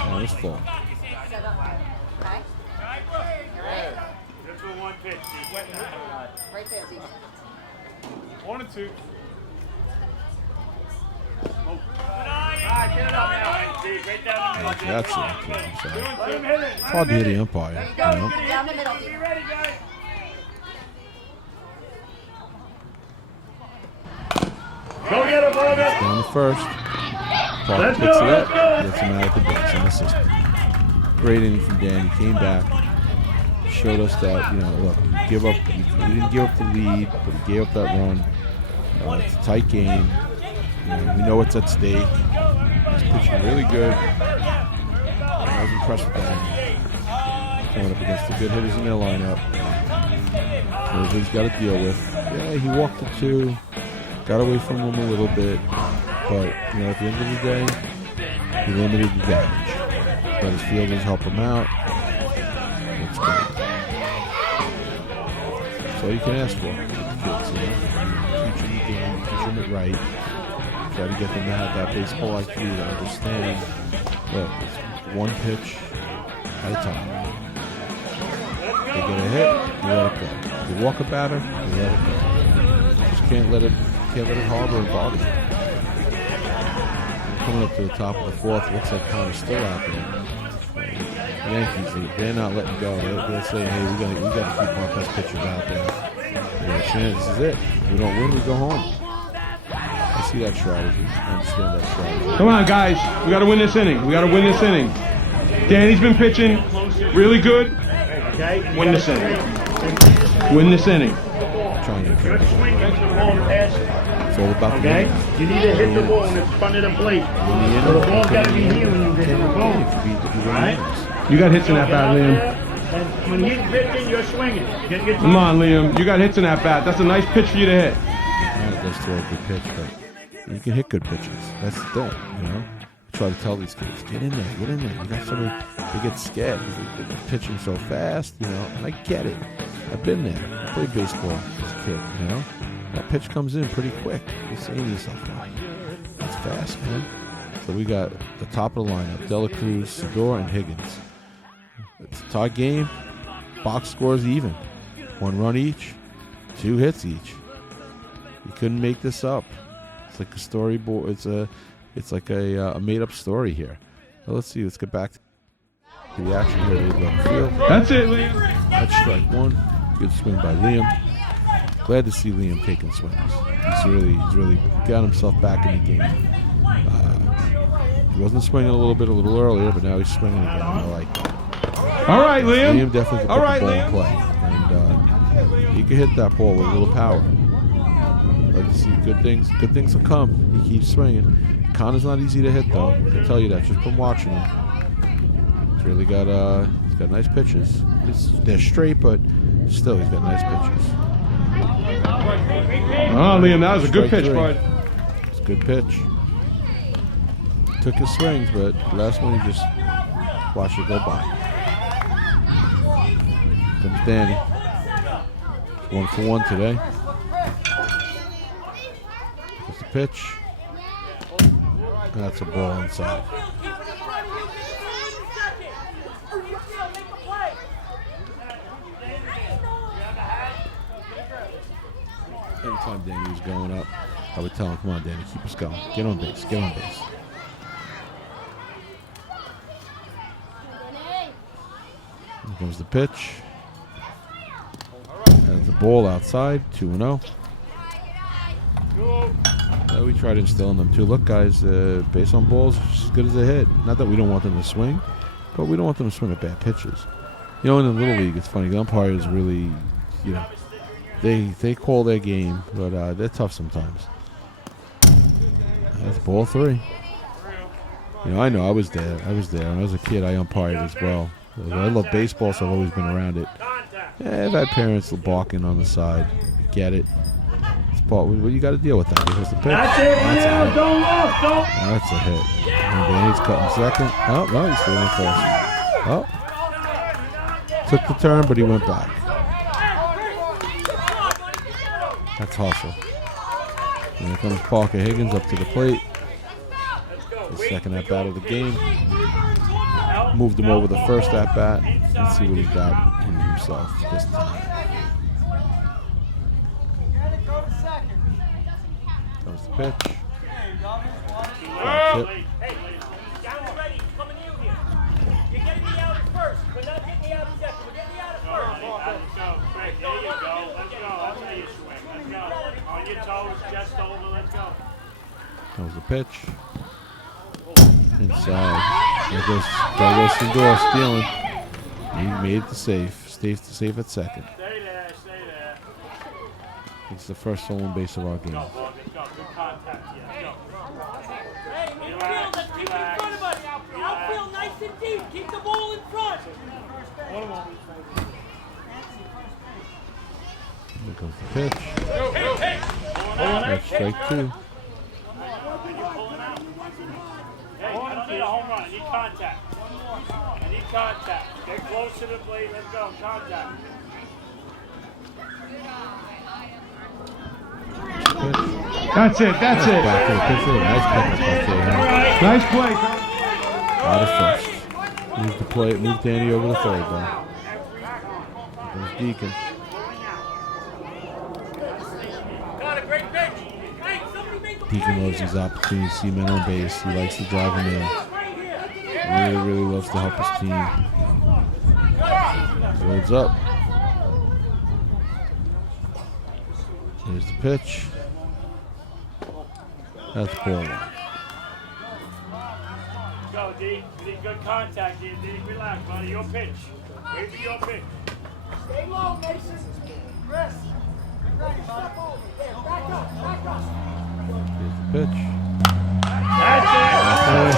And it's full. Set up. Okay. You're right. Just for 1 pitch. Right there, Z. 1 and 2. Alright, get it up now. Right down the middle. That's it. I'm sorry. Let him hit it. It's hard to hear the umpire. There you You go. know? Down the middle. Be ready, guys. Go get him, brother. Down the first. Parker Let's picks go, it up. let's go. Gets him out at the base. An assist. Great inning from Dan. He came back. Showed us that, you know, look, he didn't give up the lead, but he gave up that run. It's a tight game. You know, we know what's at stake. He's pitching really good. I was impressed with that. Coming up against the good hitters in their lineup. Knows what he's got to deal with. Yeah, he walked the 2. Got away from him a little bit. But, you know, at the end of the day, he limited the damage. Let his fielders help him out. That's great. That's all you can ask for. Kids, you know? Teach them the game, teach them it right. Try to get them to have that baseball IQ to understand. Look, it's 1 pitch at a time. They get a hit, you let it go. You walk a batter, you let it go. Just can't let it harbor and bother you. Coming up to the top of the 4th, looks like Connor's still out there. The Yankees, they're not letting go. They're saying, hey, we got to keep our best pitchers out there. Yeah, this is it. If we don't win, we go home. That's see that strategy. I understand that strategy. Come on, guys. We got to win this inning. We got to win this inning. Danny's been pitching really good. Win this inning. Win this inning. Trying to Good swing into the ball and pass it. It's all about the Okay? innings. You need to hit the ball in the front of the plate. So the ball's got to be here when you hit the ball. Right? You got hits in that bat, Liam. And when he's pitching, you're swinging. Come on, Liam. You got hits in that bat. That's a nice pitch for you to hit. That's still a good pitch, but you can hit good pitches. That's the thing, you know? I try to tell these kids, get in there, get in there. You got somebody, they get scared because they're pitching so fast, you know? And I get it. I've been there. I played baseball as a kid, you know? That pitch comes in pretty quick. You're saying to yourself, God, that's fast, man. So we got the top of the lineup, Dela Cruz, Sador, and Higgins. It's a tie game. Box scores even. 1 run each, 2 hits each. You couldn't make this up. It's like a storyboard. It's like a made-up story here. Well, let's see. Let's get back to the action here. Left field. That's it, Liam. That's strike 1. Good swing by Liam. Glad to see Liam taking swings. He's really got himself back in the game. He wasn't swinging a little earlier, but now he's swinging again. I like that. All right, Liam. Liam definitely can put the ball in play, and he can hit that ball with a little power. I'd like to see good things. Good things will come. He keeps swinging. Connor's not easy to hit, though. I can tell you that just from watching him. He's really got he's got nice pitches. They're straight, but still he's got nice pitches. Oh, Liam, that was a good pitch, bud. It's a good pitch. Took his swings, but the last one he just watched it go by. Comes Danny. 1 for 1 today. That's the pitch. That's a ball inside. Anytime Danny was going up, I would tell him, come on, Danny, keep us going. Get on base, get on base. Here comes the pitch. That's the ball outside, 2-0. We try to instill in them too. Look, guys, base on balls is as good as a hit. Not that we don't want them to swing, but we don't want them to swing at bad pitches. You know, in the Little League, it's funny. The umpires really, you know, they call their game, but they're tough sometimes. That's ball 3. You know, I was there. When I was a kid, I umpired as well. I love baseball, so I've always been around it. Yeah, I've had parents barking on the side. I get it. It's part. Well, you got to deal with that. Here's the pitch. That's it, Leo. Don't look. Don't. That's a hit. And Danny's cutting second. Oh, no, he's still in first. Oh. Took the turn, but he went back. That's hustle. And here comes Parker Higgins up to the plate. The second at-bat of the game. Moved him over the first at-bat. Let's see what he's got in himself this time. Comes the pitch. That's it. Hey, down ready. Coming in here. You're getting me out at first. We're not getting me out at second. We're getting me out at first. Let's go. There you go. Let's go. That's how you swing. Let's go. On your toes, chest over. Let's go. Comes the pitch. Inside. There goes Sador stealing. He made it to safe. Stays to safe at second. Stay there. Stay there. It's the first stolen base of our game. Let's go. Good contact. Yeah. Hey, infield, let's keep it in front of us. Outfield nice and deep. Keep the ball in front. There goes the pitch. That's strike 2. Hey, I don't need a home run. I need contact. I need contact. Get close to the plate. Let's go. Contact. That's it. That's it. Back to the pitcher. Nice pickup. Nice play. Out of first. Move the play. Move Danny over the third. Though. There's Deacon. Got a great pitch. Hey, somebody make a play Deacon loves here. these opportunities to see men on base. He likes to drive them in. Really loves to help his team. Loads up. Here's the pitch. That's ball one. Go, D. We need good contact here, D. Relax, buddy. Your pitch. Wait for your pitch. Stay low, Mason. Chris. Step over. There, back up. Here's the pitch. That's it.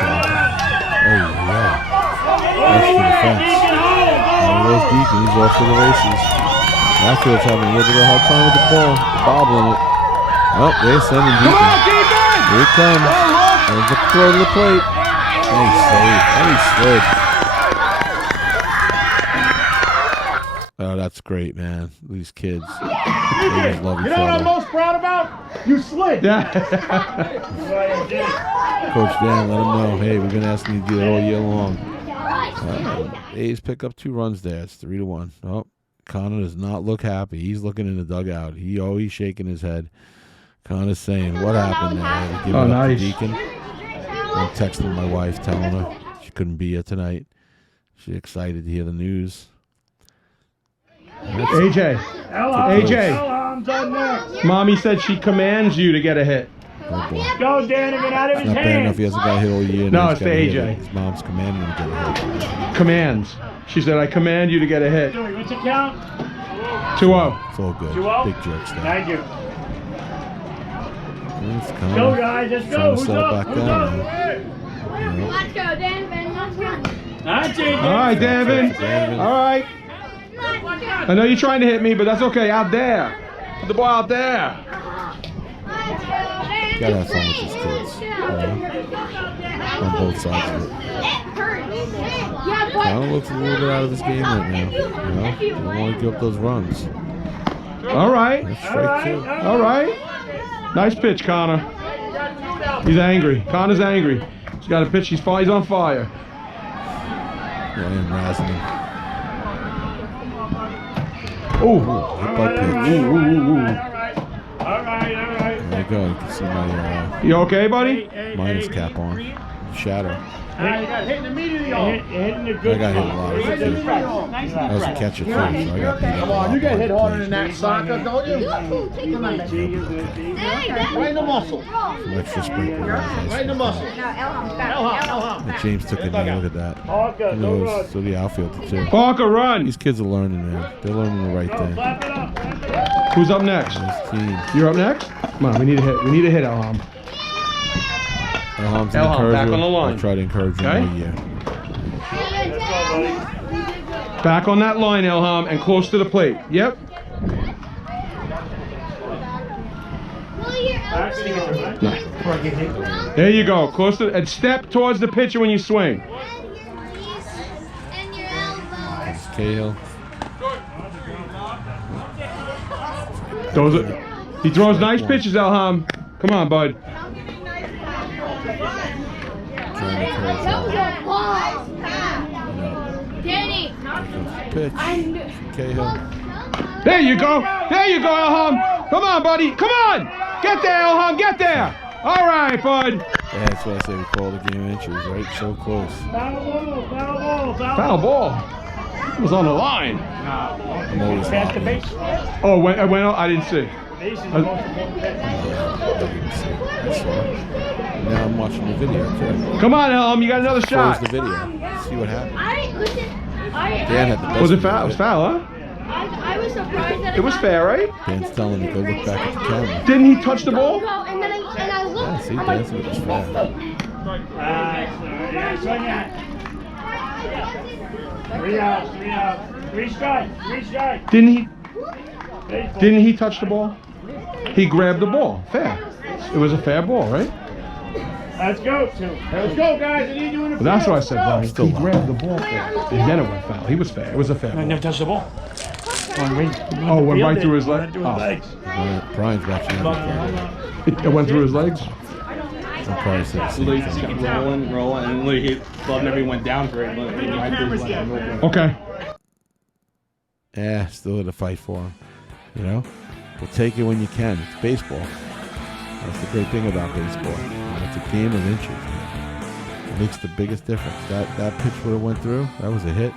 Oh, yeah. That's to the fence. One of those Deacon, he's off to the races. Outfield's having a little bit of a hard time with the ball, bobbling it. Oh, they're sending Deacon. Here it comes. There's the throw to the plate. And he saved. And he slid. Oh, that's great, man. These kids. They just love each You know what I'm other. most proud about? You slid. Coach Dan, let him know. Hey, we've been asking you to do that all year long. A's pick up 2 runs there. It's 3-1. Oh, Connor does not look happy. He's looking in the dugout. He's shaking his head. Connor's saying, "What happened there?" Give it up to Deacon. I'm texting my wife, telling her she couldn't be here tonight. She's excited to hear the news. AJ. Mommy said she commands you to get a hit. Oh boy. Go, Dan, and get out of his Not bad enough hands. he hasn't got hit all year. No, Now it's he's to gotta hit AJ. it. His mom's commanding him to get a hit. Commands. She said, I command you to get a hit. What's your count? 2-0. It's all good. 2-0? Big jerks there. Thank you. It's Connor. Go, guys. Let's go. Trying to Who's slow it up? back Who's down. up? Man. You know, Let's go, Danvin. Let's go. That's it. All right, Danvin. All right. I know you're trying to hit me, but that's okay. Out there. Put the ball out there. gotta have fun with these kids. You know? On both sides of it. Connor looks a little bit out of his game right now. You know? He don't want to give up those runs. All right. That's strike 2. All right. Nice pitch, Connor. He's angry. Connor's angry. He's got a pitch. He's on fire. Yeah, I am razzing him. Ooh. Hit by pitch. All right. There you go. You can see my You okay, buddy? minus cap on. Shadow. You got hit immediately. Hitting the I good. got hit a lot. Too. That was a catch at first, so I got beat up. Come on, you get hit harder than that soccer, don't you? Right in the muscle. Some extra sprinkle. Right in the muscle. And James took a knee. Look at that. Parker, He no knows. good. So the outfield did too. Parker, run. These kids are learning, man. They're learning the right thing. Clap it up. Clap it up. Who's up next? This team. You're up next? Come on, we need a hit. We need a hit, Elham. Elham's an Elham, encourager. back on the line. I try to encourage him Okay. all year. Back on that line, Elham, and close to the plate. Yep. There you go. Close to and step towards the pitcher when you swing. It's Cahill. He throws nice pitches, Elham. Come on, bud. Trying to encourage him. Pitch. Cahill. There you go. There you go, Elham. Come on, buddy. Come on. Get there, Elham. Get there. All right, bud. Yeah, that's what I say. We call the game inches, right? So close. Foul ball. It was on the line. I'm always Pass the laughing. base. Oh, it went out. I didn't see. Base is the most important pitch. I didn't see. I saw it. And now I'm watching the video too. Come on, Elham. You got another Close shot. the video. See what happened. Dan had the best. Was it video foul? It of was foul, huh? I was surprised that It was fair, right? Dan's telling me go look back at the camera. Didn't he touch the ball? And then I Yeah, looked. see, Dan said it was fair. Swing it. 3 outs. 3 strikes. Didn't he touch the ball? He grabbed the ball. Fair. It was a fair ball, right? Let's go, Let's go, guys. I need you in the But that's field. what I said, Brian. Still He wrong. grabbed the ball fair. And then it went foul. He was fair. It was a fair ball. Never touched the ball. Oh, went right through his leg. Oh. Brian's watching everything. It went through his legs? I'm probably saying the same He thing. kept rolling, and literally he thought never went down for it. But he went through his leg. Okay. Yeah, still had to fight for him. You know? But take it when you can. It's baseball. That's the great thing about baseball. It's a game of inches. It makes the biggest difference. That pitch would have went through. That was a hit.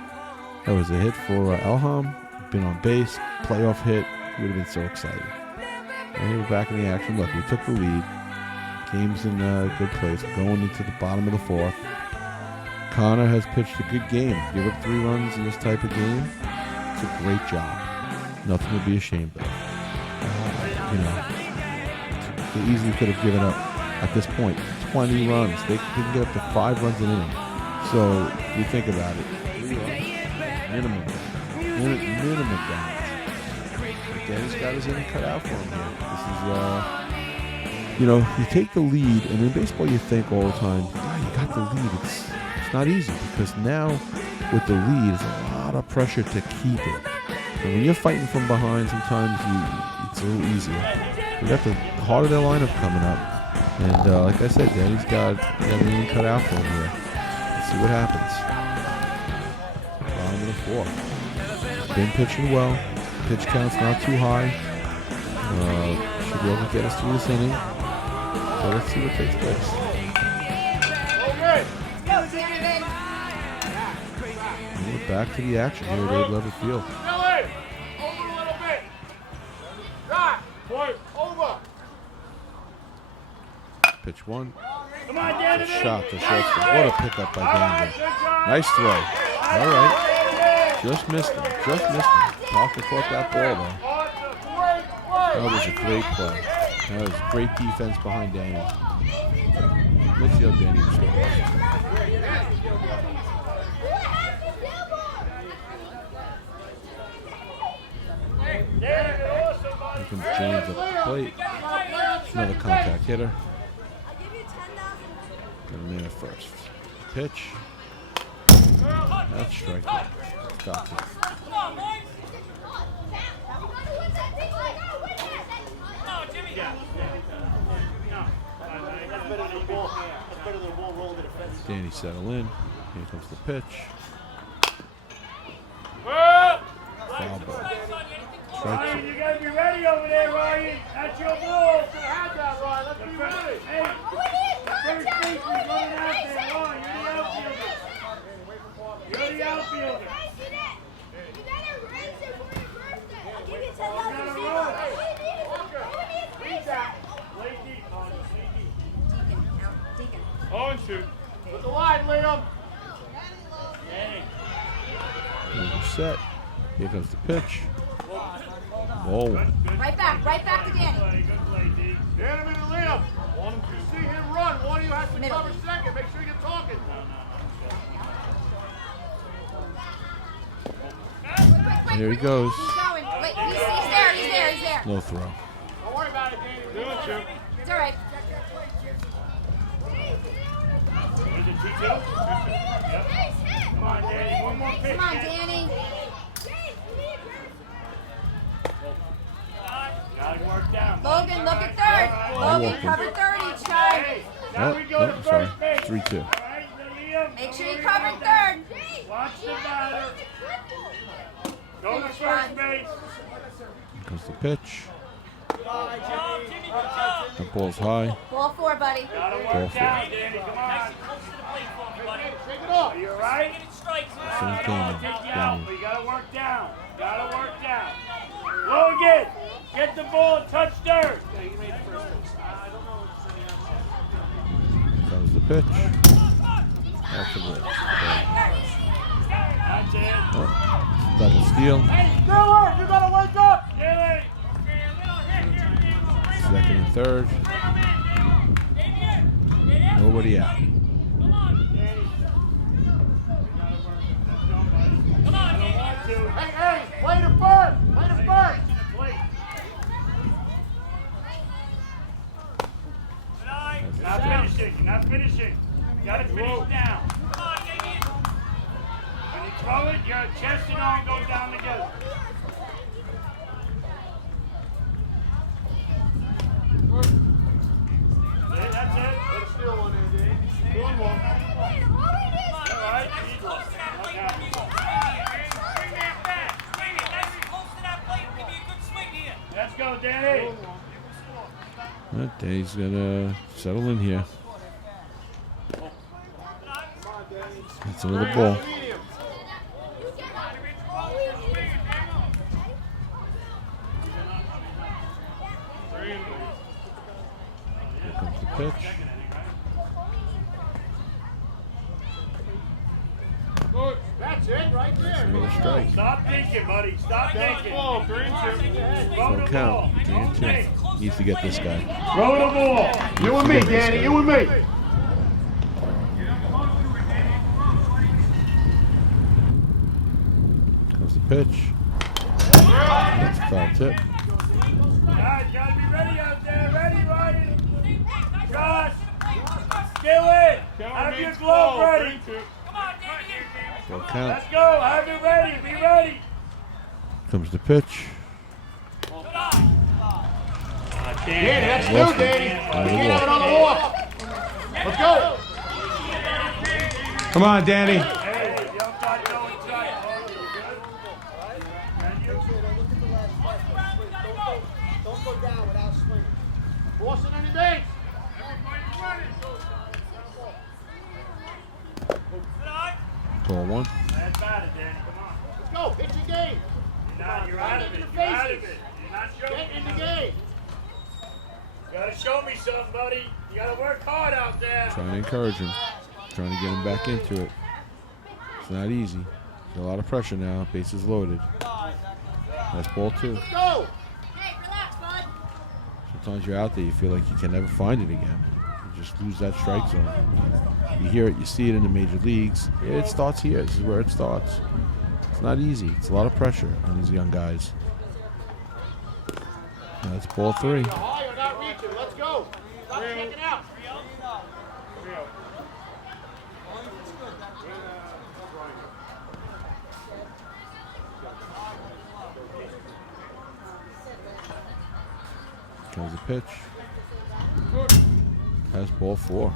That was a hit for Elham. Been on base. Playoff hit. Would have been so excited. And we're back in the action. Look, we took the lead. Game's in a good place. Going into the bottom of the fourth. Connor has pitched a good game. Give up 3 runs in this type of game. It's a great job. Nothing to be ashamed of. They easily could have given up at this point 20 runs. They can get up to 5 runs an inning. So you think about it. 3 runs, minimum damage. But Danny's got his inning cut out for him here. This is you take the lead, and in baseball you think all the time, you got the lead. It's not easy because now with the lead, it's a lot of pressure to keep it. And when you're fighting from behind, sometimes it's a little easier. We got the heart of their lineup coming up, and like I said, Danny's got an inning cut out for him here. Let's see what happens. Bottom of the fourth. Been pitching well. Pitch count's not too high. Should be able to get us through this inning. So let's see what takes place. And we're back to the action here at 8 Level Field. Pitch 1. Come on, Danny. Shot to shortstop. What a pickup by Danny. Nice throw. All right. Just missed him. Parker caught that ball though. That was a great play. That was great defense behind Danny. Let's see how Danny responds. Here comes James up the plate. Another contact hitter. Got a man at first. Pitch. That's strike one. Got it. Danny settle in. Here comes the pitch. Foul ball. Strike two. You gotta be ready over there, Ryan. That's your ball. Have that, Ryan. Let's be ready. Hey, first baseman's running out there, Ryan. You're the outfielder. You're the outfielder. On shoot. Put the line, Liam. We're set. Here comes the pitch. Ball one. Right back to Danny. Danny and Liam. You see him run. One of you has to cover second. Make sure you're talking. Here he goes. He's going. Wait, he's there. No throw. Don't worry about it, Danny. Doing it, It's all right. Is it 2-2? Yep. Come on, Danny. One more pitch. Come on, Danny. Gotta work down. Logan, look at third. Logan, cover third each time. Now we go to first base. 3-2. All right, Make sure you cover third. watch the batter. Go to first base. Here comes the pitch. The ball's high. Ball 4, buddy. Gotta Ball work 4. down, Danny. Come on. Shake it off. You all right? Same game. Take you out, but you gotta work down. Gotta work down. Logan, get the ball and touch third. Comes the pitch. That's a ball. That's it. Oh, double steal. Hey, Stewart, you gotta wake up. Second and third. Nobody out. Hey, play the first. Play the first. You're not finishing. You gotta finish down. When you throw it, your chest and arm go down together. That's it. Let's steal one there, Dave. Doing one. All right. Let's go, Danny. Danny's gonna settle in here. That's another ball. Here comes the pitch. That's it, right there. Another strike. Stop thinking, buddy. Stop thinking. Ball, 3-2. Throw the Don't ball. count. 3-2. Needs to get this guy. Throw the ball. You and me, Danny. You and me. Comes the pitch. That's a foul tip. Guys, you gotta be ready out there. Ready, Ryan. Josh. Still in. Have your glove ready. Full count. Let's go. Have it ready. Be ready. Comes the pitch. Danny, that's Walk. two, Danny. Another Get walk. out on the walk. Let's go. Come on, Danny. Hey, the umpire go inside. Oh, you good? Don't go down without swinging. Boston any base. Ball one. That's bad, Danny. Come on. Let's go. Hit your game. You're out of it. You're out of it. You're not showing Get in me the game. You gotta show me something, buddy. You gotta work hard out there. Trying to encourage him. Trying to get him back into it. It's not easy. There's a lot of pressure now. Bases loaded. That's ball two. Go. Sometimes you're out there, you feel like you can never find it again. You just lose that strike zone. You hear it, you see it in the major leagues. It starts here. This is where it starts. It's not easy. It's a lot of pressure on these young guys. That's ball three. High or not reaching. Let's go. Stop checking out. Comes the pitch. That's ball four.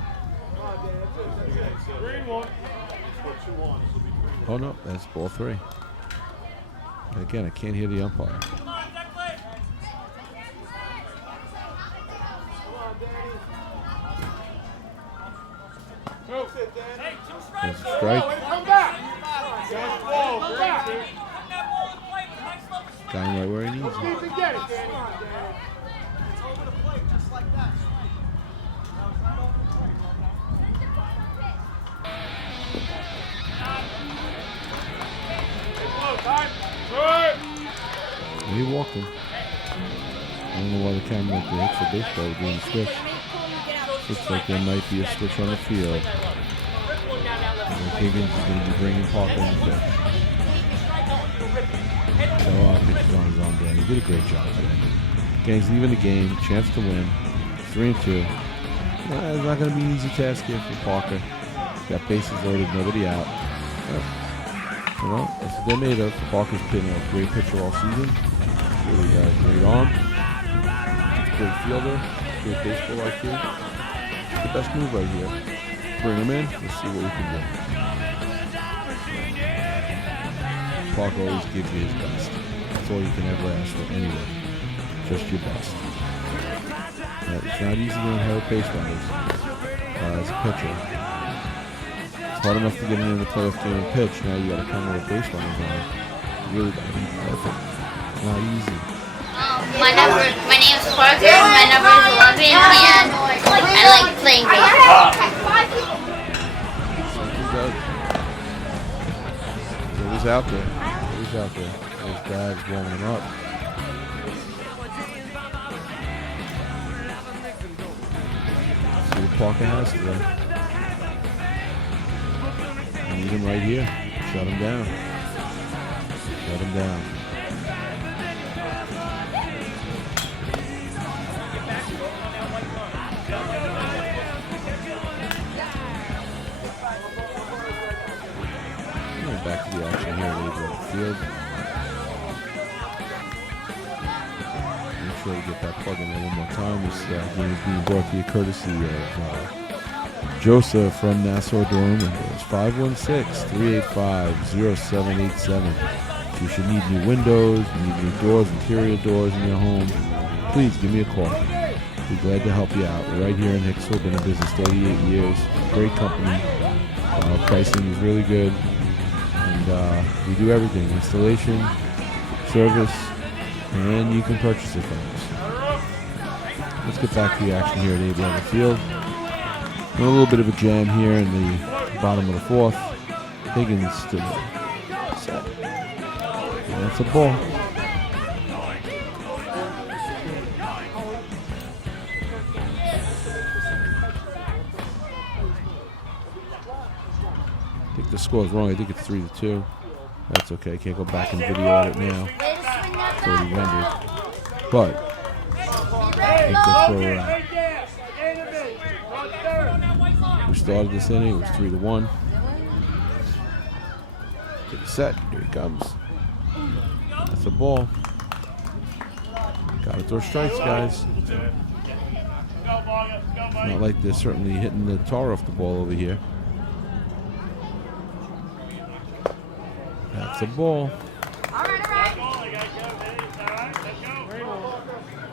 Oh no, that's ball three. Again, I can't hear the umpire. There's a strike. Come back. Got him right where he needs him. Get it, Danny. He walked him. I don't know why the camera at the Hicksville baseball is doing the switch. Looks like there might be a switch on the field. And Higgins is going to be bringing Parker in the pitch. So pitch is on his own, Dan. He did a great job today. Okay, he's leaving the game. Chance to win. 3-2. It's not going to be an easy task here for Parker. Got bases loaded, nobody out. You know, that's what they're made of. Parker's been a great pitcher all season. Really got a great arm. Great fielder. Great baseball IQ. The best move right here. Bring him in. Let's see what we can do. Parker always gives you his best. That's all you can ever ask for anyway. Just your best. It's not easy to inherit base runners as a pitcher. It's hard enough to get into the playoff game and pitch. Now you got to come with a base runner on. You really got to be perfect. It's not easy. My name is Parker. My number is 11, and I like playing baseball. He's out there. He's out there. His dad's warming up. See what Parker has today. I need him right here. Shut him down. Shut him down. Back to the action here at Adrian Field. Make sure we get that plug in there one more time. This game is being brought to you courtesy of Joseph from Nassau Dome. And it's 516-385-0787. If you should need new windows, you need new doors, interior doors in your home, please give me a call. Be glad to help you out. We're right here in Hicksville. Been in business 38 years. Great company. Pricing is really good. And we do everything, installation, service, and you can purchase it from us. Let's get back to the action here at Abe Levitt Field. And a little bit of a jam here in the bottom of the fourth. Higgins still set. And that's a ball. I think the score is wrong. I think it's 3-2. That's okay. Can't go back and video at it now. It's already rendered. But I think that's where we're at. We started this inning. It was 3-1. Take a set. Here he comes. That's a ball. Gotta throw strikes, guys. Not like they're certainly hitting the tar off the ball over here. That's a ball. All right.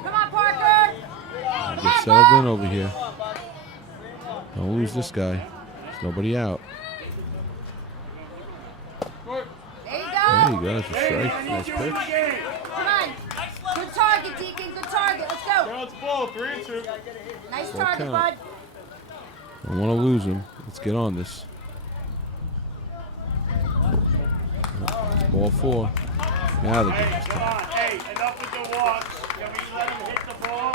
Come on, Parker. Get settled in over here. Don't lose this guy. There's nobody out. There you go. That's a strike. Nice pitch. Come on. Good target, Deacon. Good target. Let's go. It's ball, 3-2. Nice Full target, count. bud. Don't want to lose him. Let's get on this. Ball 4. Now the game is tied. Hey, enough with the walks. Can we let him hit the ball?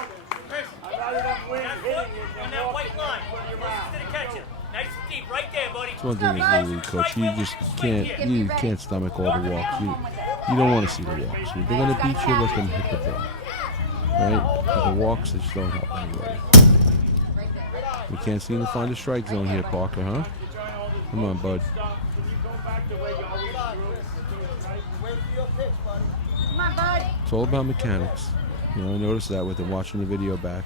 I'd rather them win hitting it On than that walking white line. with your Closest to the catcher. Nice and deep, right there, buddy. That's one thing as a league coach. You just can't stomach all the walks. You don't want to see the walks. If they're going to beat you, let them hit the ball. Right? But the walks, they just don't help anybody. We can't seem to find a strike zone here, Parker, huh? Come on, bud. Come on, bud. It's all about mechanics. You know, I noticed that with him watching the video back.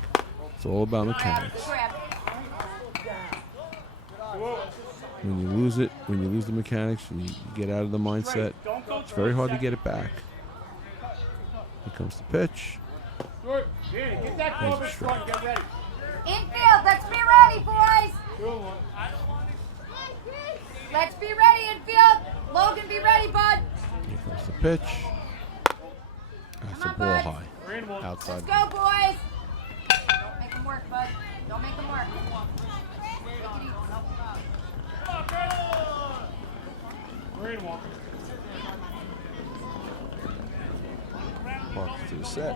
It's all about mechanics. When you lose it, when you lose the mechanics, and you get out of the mindset, it's very hard to get it back. Here comes the pitch. Get that ball in front. Get ready. Infield, let's be ready, boys. Let's be ready, infield. Logan, be ready, bud. Here comes the pitch. That's a ball high. Outside. Let's go, boys. Don't make them work, bud. Don't make them work. Parks to the set.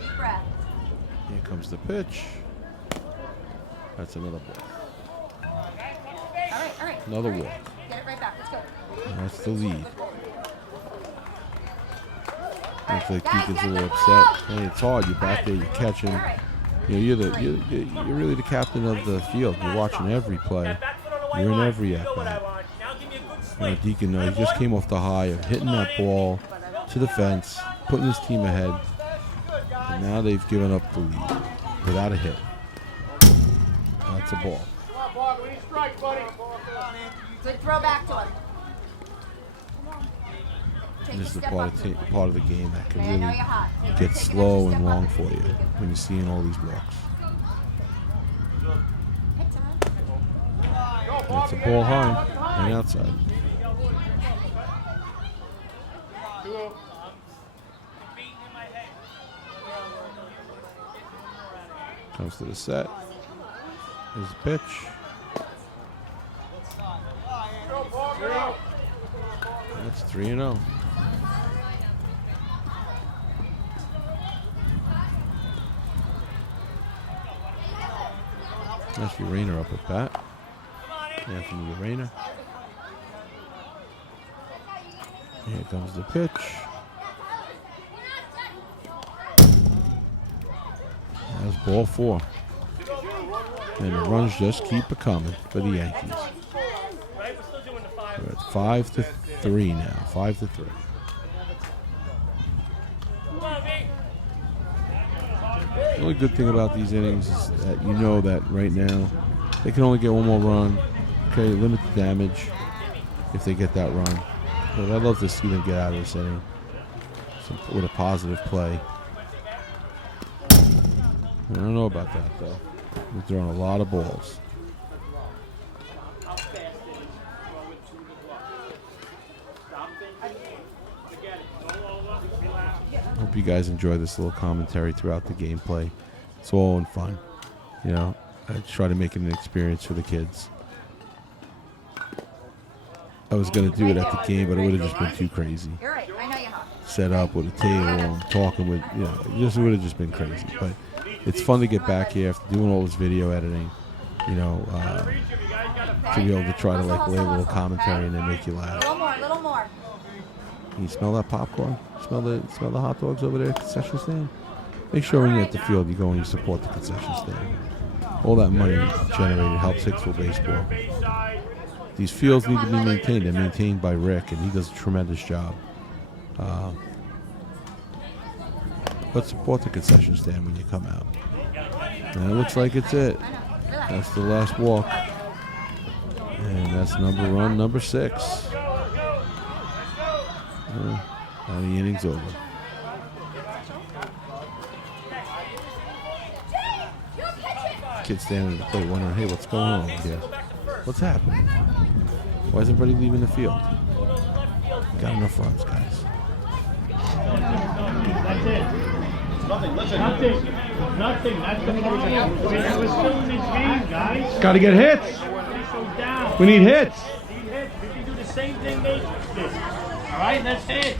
Deep breath. Here comes the pitch. That's another ball. All right. Another walk. Get it right back. Let's go. And that's the lead. Looks like Deacon's a little upset. Hey, it's hard. You're back there. You're catching. You know, you're really the captain of the field. You're watching every play. You're in every at bat. You know, Deacon, he just came off the high of hitting that ball to the fence, putting his team ahead, and now they've given up the lead without a hit. That's a ball. Come on, Parker. We need strikes, buddy. Good throw back to him. This is the part of the game that can Okay, I know really you're hot. get slow and long for you when you're seeing all these walks. That's a ball high and outside. Comes to the set. There's the pitch. That's 3-0. That's Urena up at bat. Anthony Urena. Here comes the pitch. That's ball 4. And the runs just keep a coming for the Yankees. We're at 5-3 now. 5-3. The only good thing about these innings is that you know that right now they can only get one more run. Okay, limit the damage if they get that run. But I'd love to see them get out of this inning with a positive play. I don't know about that though. They're throwing a lot of balls. hope you guys enjoy this little commentary throughout the gameplay. It's all in fun. You know, I try to make it an experience for the kids. I was going to do it at the game, but it would have just been too crazy. You're right. I know you have. Set up with a table, talking with, you know, it just would have just been crazy. But it's fun to get back here after doing all this video editing, you know, to be able to try to like lay a little commentary and then make you laugh. A little more. Can you smell that popcorn? Smell the hot dogs over there at the concession stand? Make sure when you're at the field, you go and you support the concession stand. All that money generated helps Hicksville baseball. These fields need to be maintained. They're maintained by Rick, and he does a tremendous job. But support the concession stand when you come out. And it looks like it's it. That's the last walk. And that's number 6. Now the inning's over. Kids standing at the plate wondering, hey, what's going on here? What's happening? Why is everybody leaving the field? We got enough runs, guys. That's it. Nothing. Listen. Nothing. That's the problem. We're still in this game, guys. Got to get hits. Down. We need hits. We can do the same thing they did. All right, let's hit.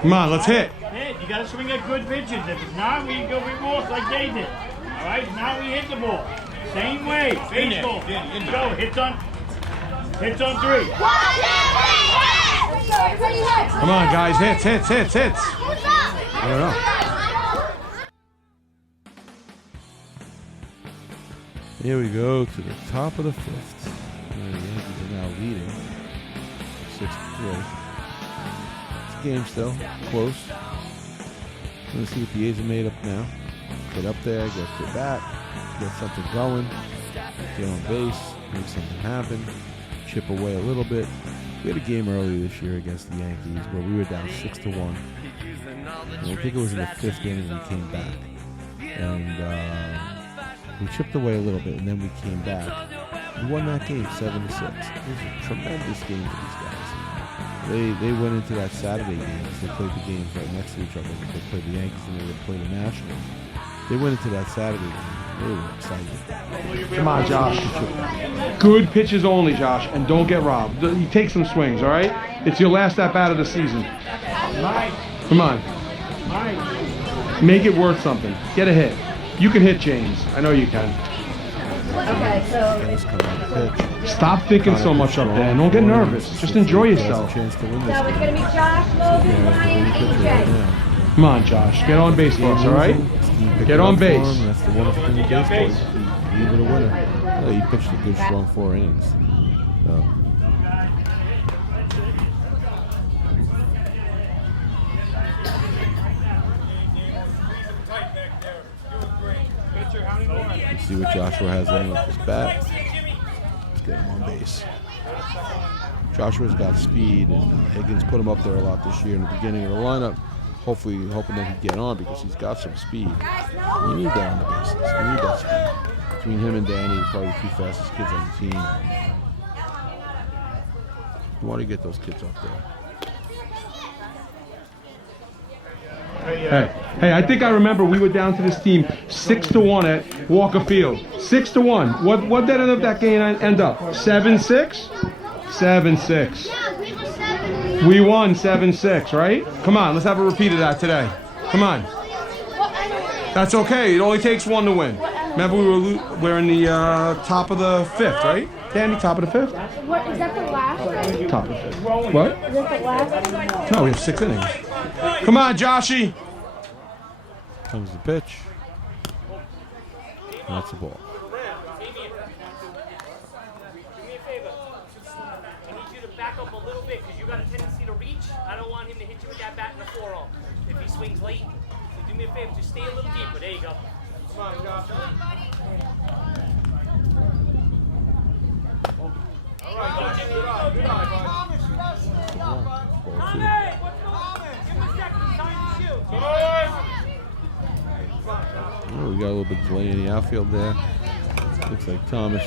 Come on, let's hit. Hit. You got to swing at good pitches. If it's not, we walk like they did. All right, now we hit the ball. Same way. Baseball. Go. Hits on 3. Come on, guys. Hits. I don't know. Here we go to the top of the 5th. The Yankees are now leading 6-3. It's a game still, close. Let's see what the A's are made up now. Get up there, get to bat, get something going, get on base, make something happen, chip away a little bit. We had a game earlier this year against the Yankees where we were down 6-1. And I think it was in the 5th inning we came back. And we chipped away a little bit, and then we came back. We won that game 7-6. It was a tremendous game for these guys. They went into that Saturday game. They played the games right next to each other. They played the Yankees and they would play the Nationals. They went into that Saturday game. They were excited. Come on, Josh. Good pitches only, Josh, and don't get robbed. You take some swings, all right? It's your last at-bat of the season. Come on. Make it worth something. Get a hit. You can hit, James. I know you can. Okay, so Stop thinking so much up there. Don't get nervous. Just enjoy yourself. so it's gonna be Josh, Logan, Ryan, and Jay. Come on, Josh. Get on base for us, all right? Get on base. That's the wonderful thing with baseball. Even a winner. He pitched a good, strong 4 innings. So. Let's see what Joshua has in with his bat. Let's get him on base. Joshua's got speed, and Higgins put him up there a lot this year in the beginning of the lineup. Hopefully, hoping that he'd get on because he's got some speed. You need that on the bases. You need that speed. Between him and Danny, they're probably the 2 fastest kids on the team. You want to get those kids up there. Hey, I think I remember we were down to this team 6-1 at Walker Field. 6-1. What did that game end up? 7-6? 7-6. We won 7-6, right? Come on, let's have a repeat of that today. Come on. That's okay. It only takes 1 to win. Remember we're in the top of the 5th, right? Danny, top of the 5th? What, is that the last one? Top of the 5th. What? Is that the last one? No, we have 6 innings. Come on, Joshy. Comes the pitch. That's the ball. Do me a favor. I need you to back up a little bit because you got a tendency to reach. I don't want him to hit you with that bat in the forearm if he swings late. So do me a favor, just stay a little deeper. There you go. Come on, Josh. All right, Jimmy. Good eye, bud. What's going on? Give him a second. Time to shoot. Oh, we got a little bit of delay in the outfield there. Looks like Thomas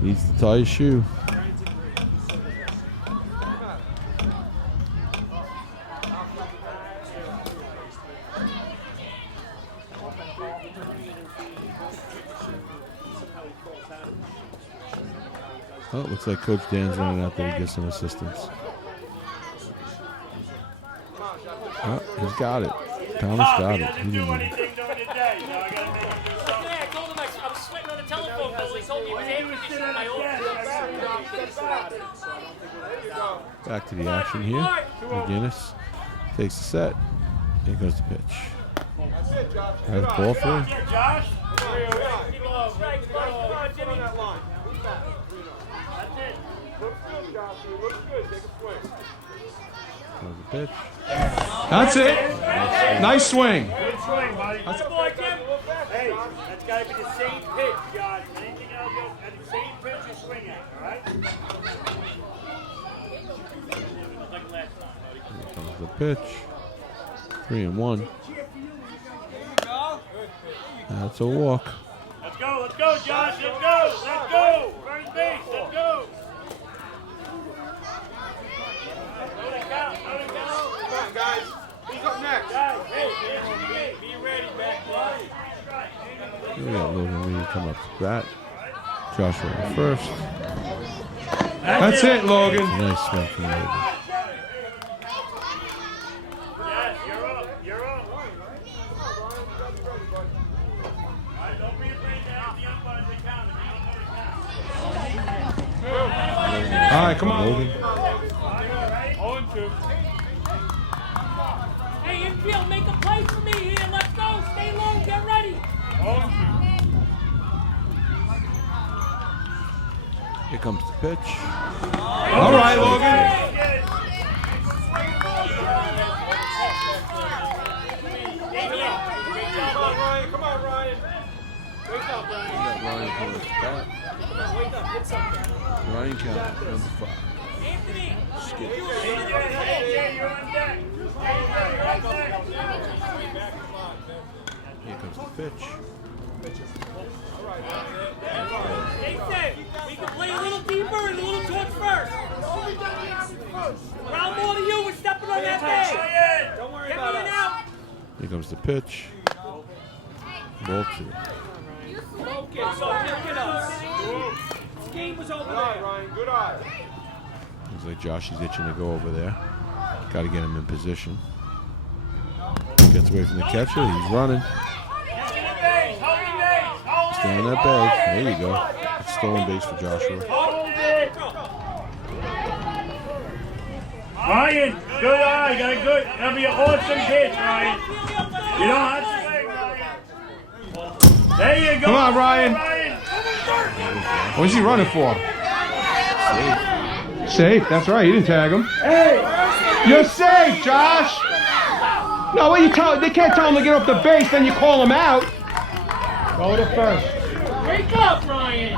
needs to tie his shoe. Oh, it looks like Coach Dan's running out there to get some assistance. Oh, he's got it. Thomas got it. He didn't need it. Back to the action here. McGinnis takes the set. Here goes the pitch. Has ball for him. Goes the pitch. That's it. Nice swing. Good swing, buddy. That's a boy, Tim. Hey, that's got to be the same pitch, Josh. Anything else, that's the same pitch you swing at, all right? Here comes the pitch. 3-1. That's a walk. Let's go, Josh. Let's go. First base, let's go. Let it count. Come on, guys. Who's up next? Guys, hey, be ready, back line. Here we got Logan Reed come up to bat. Joshua at first. That's it, Logan. Nice swing from Logan. Yes, you're up. Don't be afraid to ask the umpires to count. If you don't know to count. All right, come on. Logan. 0-2. Hey, infield, make a play for me here. Let's go. Stay low. Get ready. 0-2. Here comes the pitch. All right, Logan. Come on, Ryan. Wake up, Ryan. We got Ryan coming up to bat. Wake up, hit something. Ryan count, number 5. Anthony. Skip. You're on deck. Here comes the pitch. Jason, we can play a little deeper and a little towards first. Round more to you. We're stepping on that bag. Don't worry Get me about an us. out. Here comes the pitch. Ball 2. Focus, so look at us. This game was over there. Ryan. Good eye. Looks like Josh is itching to go over there. Got to get him in position. Gets away from the catcher. He's running. Stay on that bag. There you go. It's stolen base for Joshua. Ryan, good eye, got a good. That'll be an awesome pitch, Ryan. You don't have to say, Ryan. There you go. Come on, Ryan. What's he running for? Safe. That's right. You didn't tag him. Hey, You're safe, Josh. No, what you tell? They can't tell him to get off the base, then you call him out. go to first. Wake up, Ryan.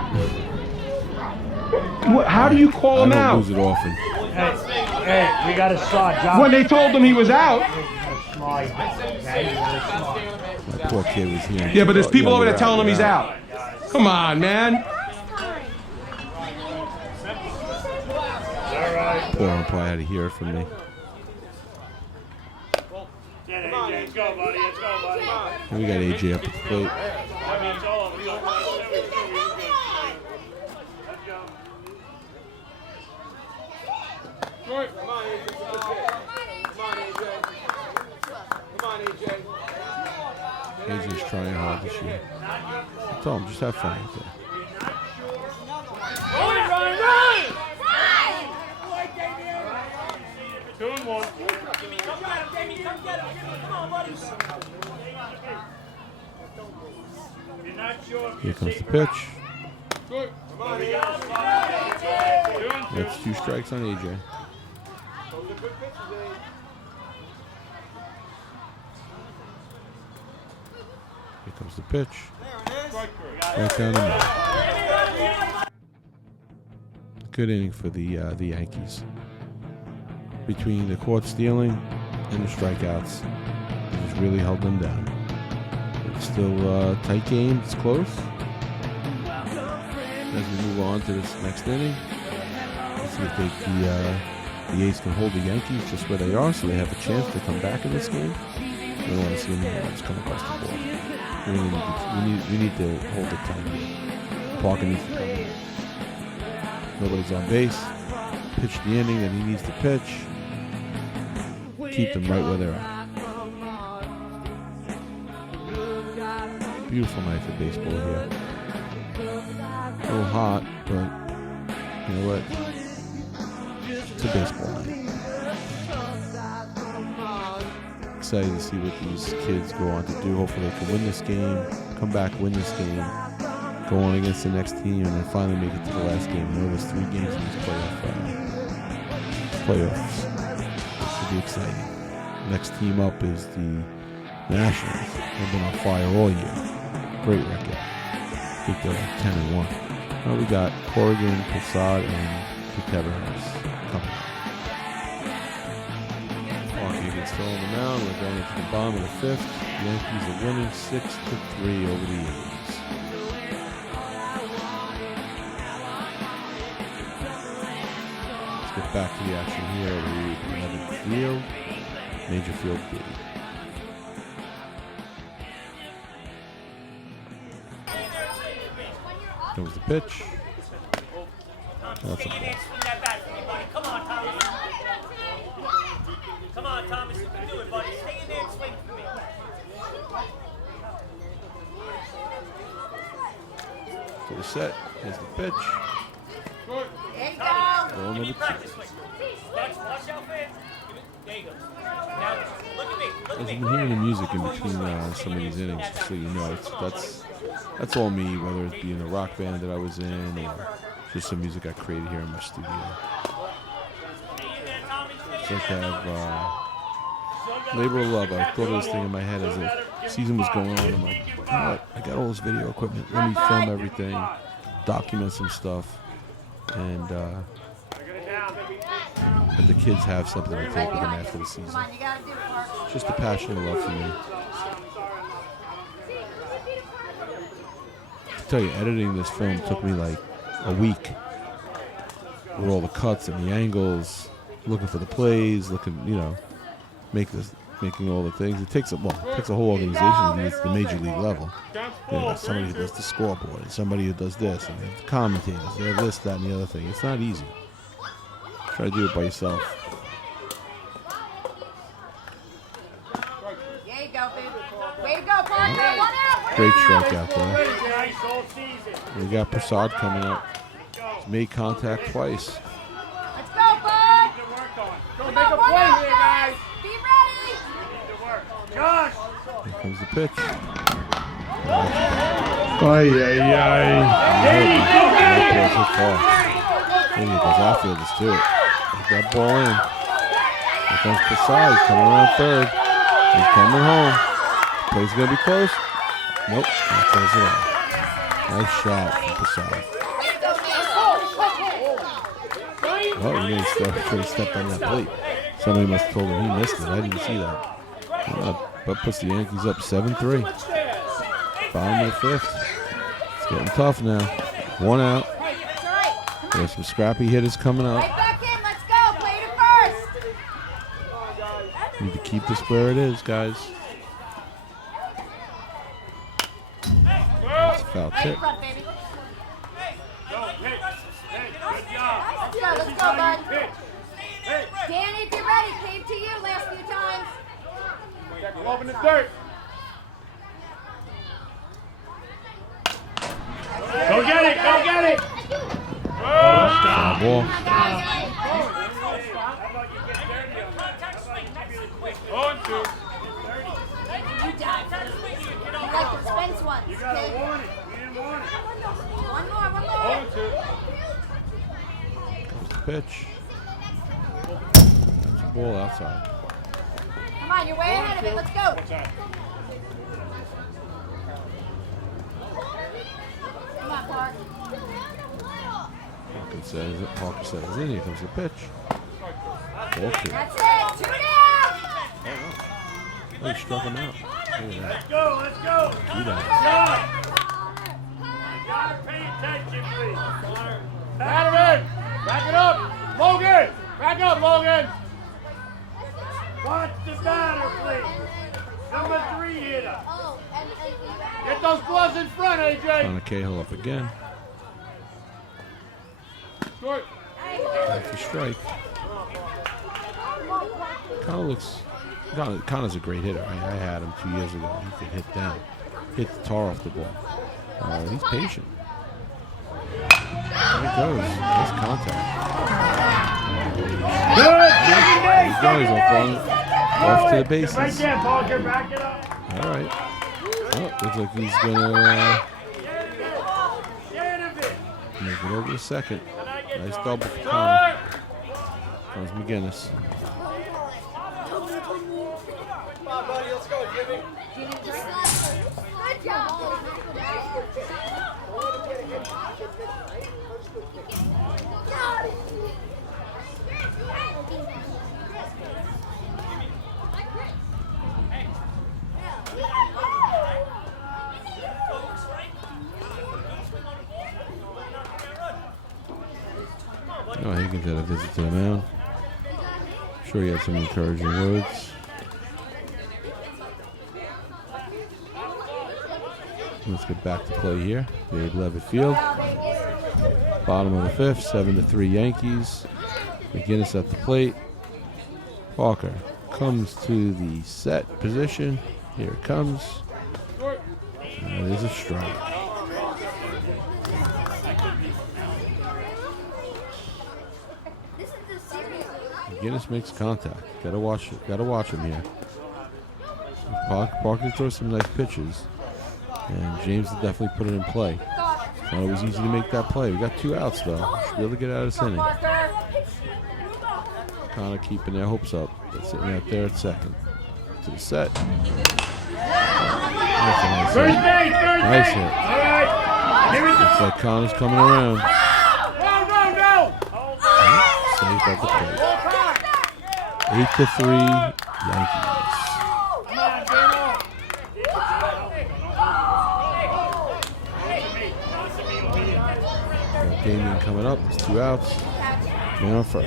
How do you call him I don't out? lose it often. Hey, we got to start, Josh. When they told him he was out. That poor kid was here. Yeah, but there's people over there telling him he's out. Come on, man. Poor umpire had to hear it from me. Let's go, buddy. Let's go, buddy. And we got AJ up at the plate. I mean, it's all over. Let's go. Come on, AJ. Come on, AJ. AJ's trying hard this year. I told him, just have fun with it. Run! 2-1. Come get him, Jamie. Come get him. Come on, buddy. You're not sure if Here comes the pitch. Come on, That's 2 strikes on AJ. Here comes the pitch. Right down the middle. Good inning for the Yankees. Between the caught stealing and the strikeouts, it just really held them down. It's still a tight game. It's close. As we move on to this next inning, let's see if the A's can hold the Yankees just where they are, so they have a chance to come back in this game. We don't want to see any runs come across the board. We need to hold it tight. Parker needs to come in. Nobody's on base. Pitch the inning that he needs to pitch. Keep them right where they're at. Beautiful night for baseball here. A little hot, but you know what? It's a baseball night. Excited to see what these kids go on to do. Hopefully they can win this game, come back, win this game, go on against the next team, and then finally make it to the last game. I know there's 3 games in these playoffs. It should be exciting. Next team up is the Nationals. They've been on fire all year. Great record. I think they're like 10-1. Well, we got Corrigan, Prasad, and Piqueras coming up. Higgins still on the mound. We're going into the bottom of the 5th. The Yankees are winning 6-3 over the Yankees. Let's get back to the action here at the 11th field. Major Field B. Comes the pitch. That's a ball. Come on, Thomas. Come on, Thomas. You can do it, buddy. Stay in there and swing for me. To the set. Here's the pitch. There you go. Ball number 2. Watch out for him. There you go. Now, look at me. As you've been hearing the music in between some of these innings, so you know, that's all me, whether it be in a rock band that I was in or just some music I created here in my studio. It's like I have labor of love. I thought of this thing in my head as the season was going on. I'm like, you know what? I got all this video equipment. Let me film everything, document some stuff, and let the kids have something to take with them after the season. Just a passion and love for me. To tell you, editing this film took me like a week with all the cuts and the angles, looking for the plays, making all the things. It takes a whole organization to be at the major league level. You know, somebody who does the scoreboard, and somebody who does this, and the commentators, they have this, that, and the other thing. It's not easy. Try to do it by yourself. There you go, baby. Way to go, partner. Great strike out there. We got Prasad coming up. He's made contact twice. Let's go, bud. Don't make a play here, guys. Be ready. Josh. Here comes the pitch. Ay, ay, ay. Those outfielders too. Get that ball in. Here comes Prasad. He's coming around 3rd. He's coming home. Play's going to be close. Nope. That throws it out. Nice shot from Prasad. Oh, he stepped on that plate. Somebody must have told him he missed it. I didn't see that. But puts the Yankees up 7-3. Bottom of the 5th. It's getting tough now. 1 out. There's some scrappy hitters coming up. Right back in. Let's go. Play to first. Need to keep this where it is, guys. That's a foul Right in tip. front, baby. Good job. Let's go, bud. Danny, if you're ready, came to you last few times. Glove in the dirt. Go get it. Go get it. Foul ball. 0-2. You like the Spence ones. You got to okay? warn it. You didn't warn it. One more. 0-2. Comes the pitch. That's a ball outside. Come on, you're way ahead of it. Let's go. Come on, Park. Parker says in. Here comes the pitch. Ball 2. That's it. 2 down. Oh, he struck him out. Look at that. Let's go. Let's go. See that? John. You got to pay attention, please. Batter in. Back it up. Logan. Back up, Logan. Watch the batter, please. Number 3 hitter. Get those gloves in front, AJ. Connor Cahill up again. Good. After strike. Connor's a great hitter. I had him 2 years ago. He could hit down, hit the tar off the ball. He's patient. There he goes. Nice contact. Good. He's off to the bases. Right there, Parker. Back it up. All right. Oh, looks like he's gonna make it over to second. Nice double for Connor. Comes McGinnis. Come on, buddy, let's go, Jimmy. Oh, Higgins had a visit to the mound. I'm sure he had some encouraging words. Let's get back to play here. Dave Levitt Field. Bottom of the fifth, 7-3 Yankees. McGinnis at the plate. Walker comes to the set position. Here it comes. And it is a strike. McGinnis makes contact. Gotta watch it. Gotta watch him here. Parker throws some nice pitches, and James will definitely put it in play. It's not always easy to make that play. We got 2 outs though. Should be able to get out of this inning. Connor keeping their hopes up. They're sitting out there at second. To the set. That's a nice hit. Nice hit. All right. Here we go. Looks like Connor's coming around. No. Safe at the plate. 8-3 Yankees. Got Damien coming up. There's 2 outs. Man on first.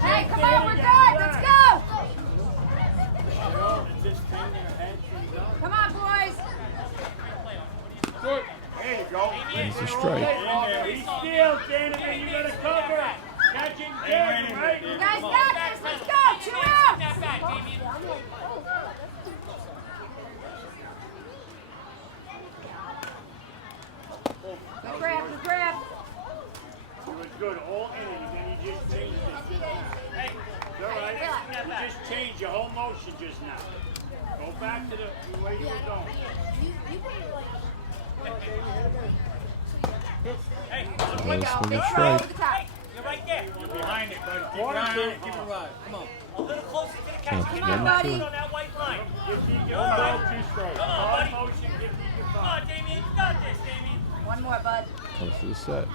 Hey, come on, we're good. Let's go. Come on, boys. There you go. There's a strike. He steals, Danny. You got to cover. Catching Danny, right? You guys got this. Let's go. 2 outs. Good grab. Good grab. It was good all inning, and then you just changed it. Hey, it's all right. You just changed your whole motion just now. Go back to the way you were going. Hey, Another swinging strike. you're right there. You're behind it, buddy. Keep Keep running. it right. Come on. A little closer to the catch. Counts Keep 1 on, and buddy. 2. On that white line. Give me your All right. 2 strikes. Come on, Hard buddy. motion, give me your Come 5. on, Damien. You got this, Damien. One more, bud. Comes to the set.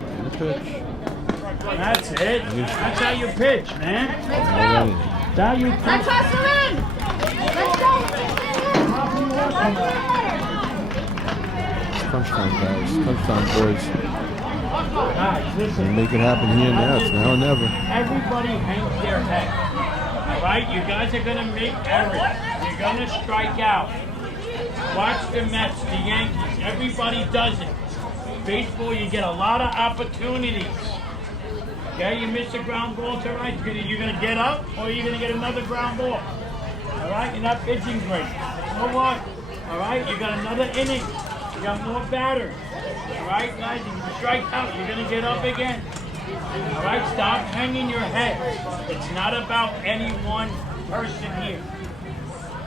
And the pitch. That's it. That's how you pitch, man. Let's All go. right. That's how you pitch. Let's hustle in. Let's go. It's crunch time, guys. Crunch time, boys. Guys, listen. And make it happen here now. It's now or never. Everybody hangs their head. All right? You guys are going to make errors. You're going to strike out. Watch the Mets, the Yankees. Everybody does it. Baseball, you get a lot of opportunities. Okay, you miss a ground ball, it's all right. You're going to get up, or you're going to get another ground ball. All right? You're not pitching great. So what? All right? You got another inning. You got more batters. All right, guys? If you strike out, you're going to get up again. All right? Stop hanging your head. It's not about any one person here.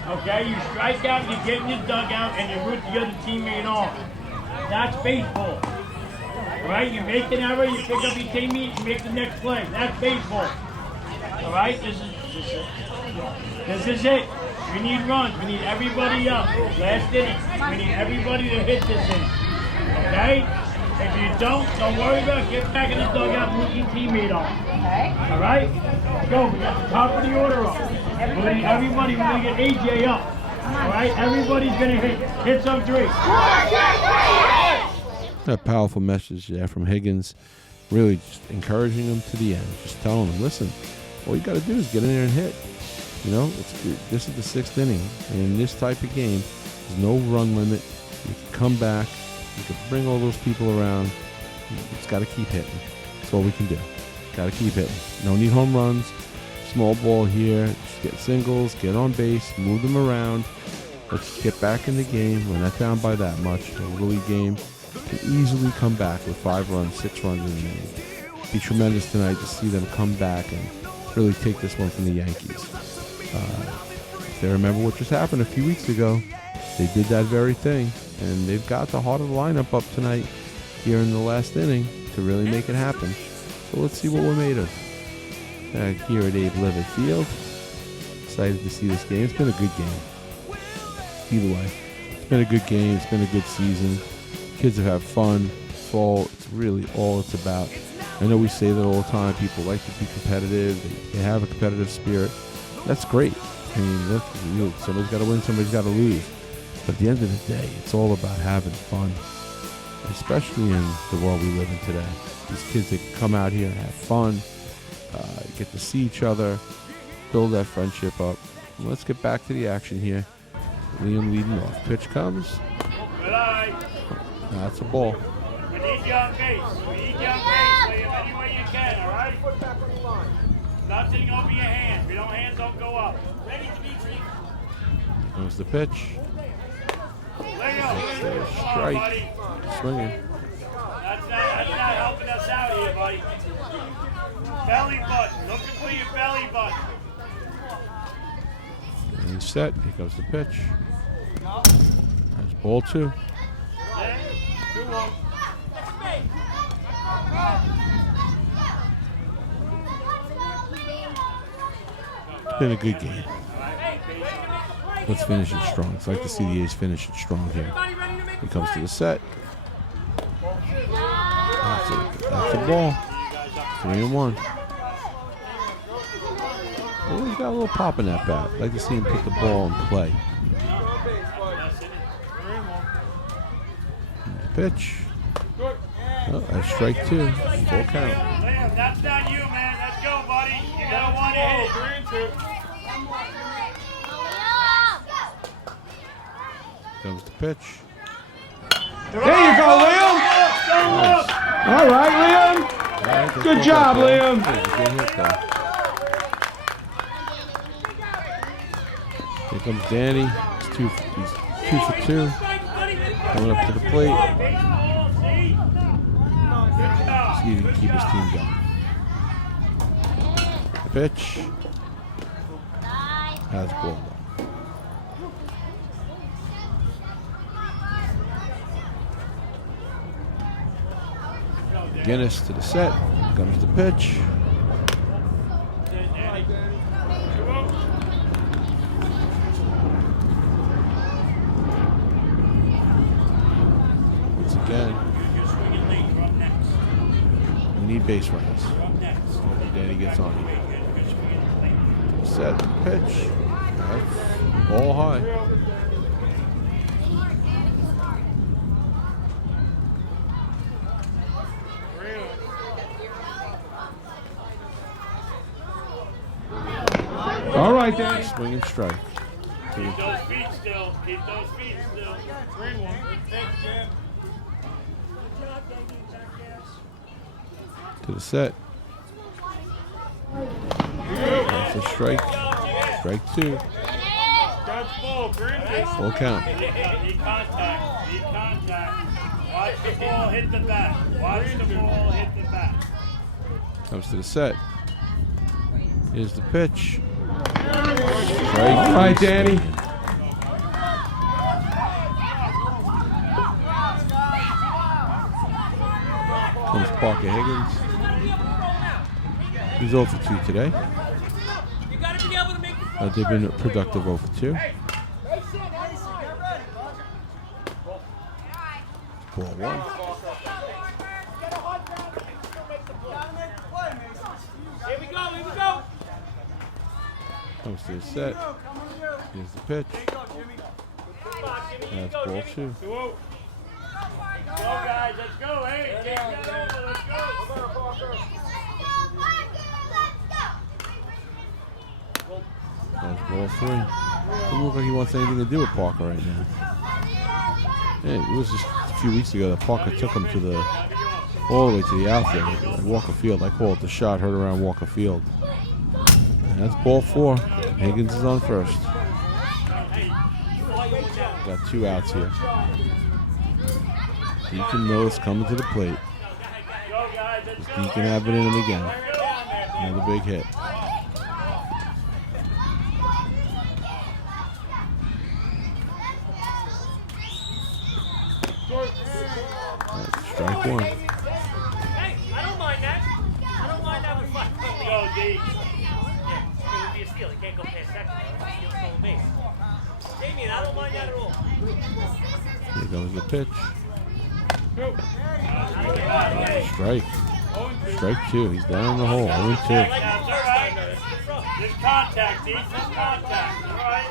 Okay? You strike out, you get in your dugout, and you root the other teammate on. That's baseball. All right? You make an error, you pick up your teammate, you make the next play. That's baseball. All right? This is it. We need runs. We need everybody up. Last inning. We need everybody to hit this inning. Okay? If you don't worry about it. Get back in the dugout and root your teammate on. Okay. All right? Go. We got the top of the order up. Everybody, we're going to get AJ up. All right? Everybody's going to hit. Hit some 3. A powerful message there from Higgins. Really just encouraging him to the end. Just telling him, listen, all you got to do is get in there and hit. You know, this is the 6th inning. And in this type of game, there's no run limit. You can come back. You can bring all those people around. You just got to keep hitting. That's all we can do. Got to keep hitting. No need home runs. Small ball here. Just get singles. Get on base. Move them around. Let's get back in the game. We're not down by that much. A Little League game can easily come back with 5 runs, 6 runs in the inning. It'd be tremendous tonight to see them come back and really take this one from the Yankees. If they remember what just happened a few weeks ago, they did that very thing, and they've got the heart of the lineup up tonight here in the last inning to really make it happen. So let's see what we're made of. Here at Abe Levitt Field. Excited to see this game. It's been a good game. Either way, it's been a good game. It's been a good season. Kids have had fun. It's really all it's about. I know we say that all the time. People like to be competitive. They have a competitive spirit. That's great. I mean, look, somebody's got to win, somebody's got to lose. But at the end of the day, it's all about having fun, especially in the world we live in today. These kids that come out here and have fun, get to see each other, build that friendship up. Let's get back to the action here. Liam leading off. Pitch comes. That's a ball. We need you on base. We need you on base, Liam, any way you can, all right? Nothing over your hands. If your hands don't go up. Ready to be free. Here comes the pitch. That's a strike. Swinging. That's not helping us out here, buddy. Belly button. Looking for your belly button. And he's set. Here comes the pitch. That's ball 2. Yeah, 2-1. It's been a good game. Let's finish it strong. I'd like to see the A's finish it strong here. He comes to the set. That's a ball. 3-1. Oh, he's got a little pop in that bat. I'd like to see him put the ball in play. Pitch. Oh, that's strike 2. Full count. Liam, that's not you, man. Let's go, buddy. You gotta want to hit it. Comes the pitch. There you go, Liam. Nice. All right, Liam. All right, Good job, Liam. Good hit there. Here comes Danny. He's 2 for 2. Coming up to the plate. See if he can keep his team going. Pitch. That's ball 1. Guinness to the set. Comes the pitch. Once again, we need base runners. Danny gets on here. Set, pitch. That's ball high. All right, Danny. Swing and strike. Keep those feet still. Keep those feet still. 3-1. To the set. That's a strike. Strike 2. That's full. Full count. Need contact. Need contact. Watch the ball hit the bat. Watch the ball hit the bat. Comes to the set. Here's the pitch. Strike. All right, Danny. Comes Parker Higgins. He's 0 for 2 today. They've been productive 0 for 2. Ball 1. Here we go. Comes to the set. Here's the pitch. That's ball 2. Go, guys. Let's go. Hey, take that over. Let's go. That's ball 3. Doesn't look like he wants anything to do with Parker right now. And it was just a few weeks ago that Parker took him to all the way to the outfield at Walker Field. I call it the shot heard around Walker Field. And that's ball 4. Higgins is on first. Got 2 outs here. Deacon knows coming to the plate. Does Deacon have it in him again? Another big hit. Strike 1. Hey, I don't mind that. I don't mind having fun. Go, D. Yeah, it would be a steal. He can't go past second. Steal stolen base. Damien, I don't mind that at all. Here goes the pitch. Strike. Strike 2. He's down in the hole. 0-2. Just contact, D. Just contact. All right.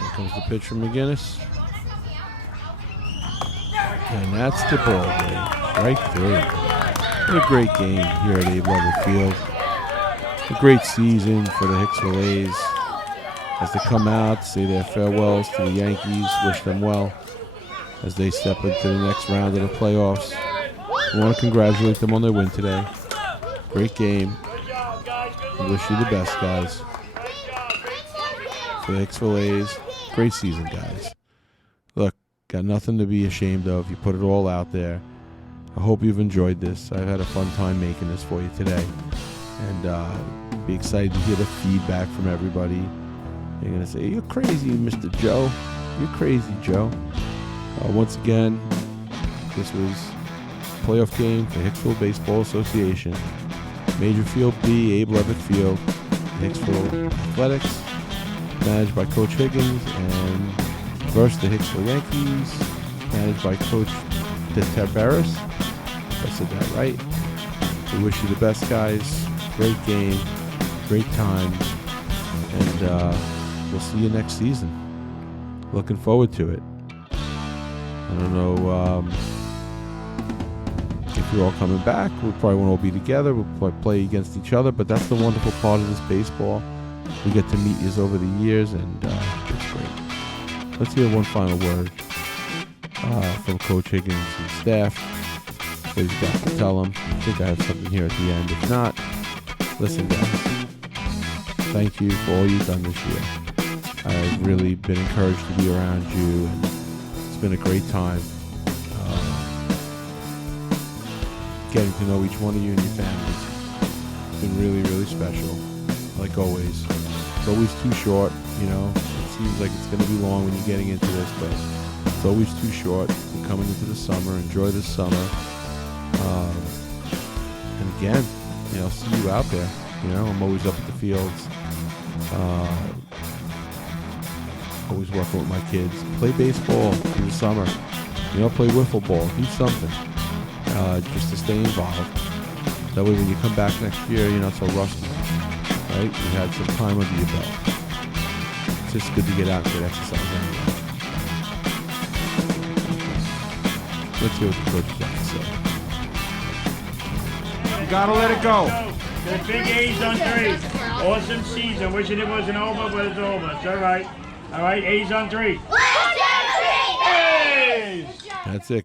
Here comes the pitch from McGinnis. And that's the ball game. Strike 3. What a great game here at Abe Levitt Field. A great season for the Hicksville A's as they come out, say their farewells to the Yankees, wish them well as they step into the next round of the playoffs. We want to congratulate them on their win today. Great game. We wish you the best, guys. For the Hicksville A's, great season, guys. Look, got nothing to be ashamed of. You put it all out there. I hope you've enjoyed this. I've had a fun time making this for you today. And be excited to hear the feedback from everybody. They're going to say, "You're crazy, Mr. Joe. You're crazy, Joe." Once again, this was a playoff game for Hicksville Baseball Association. Major Field B, Abe Levitt Field, Hicksville Athletics, managed by Coach Higgins, and versus the Hicksville Yankees, managed by Coach DeTerberis. I said that right. We wish you the best, guys. Great game, great time, and we'll see you next season. Looking forward to it. I don't know if you're all coming back. We probably won't all be together. We'll probably play against each other, but that's the wonderful part of this baseball. We get to meet you over the years, and it's great. Let's hear one final word from Coach Higgins and staff. What he's got to tell them. I think I have something here at the end. If not, listen, guys. Thank you for all you've done this year. I've really been encouraged to be around you, and it's been a great time getting to know each one of you and your families. It's been really, really special, like always. It's always too short, you know. It seems like it's going to be long when you're getting into this, but it's always too short. We're coming into the summer. Enjoy this summer. And again, you know, see you out there. You know, I'm always up at the fields. Always working with my kids. Play baseball in the summer. You know, play wiffle ball. Do something. Just to stay involved. That way when you come back next year, you're not so rusty. Right? You had some time under your belt. It's just good to get out and get exercise anyway. Let's hear what the coach has to say. Gotta let it go. The big A's on 3. Awesome season. Wishing it wasn't over, but it's over. It's all right. All right, A's on 3. 1, 2, 3. A's! That's it.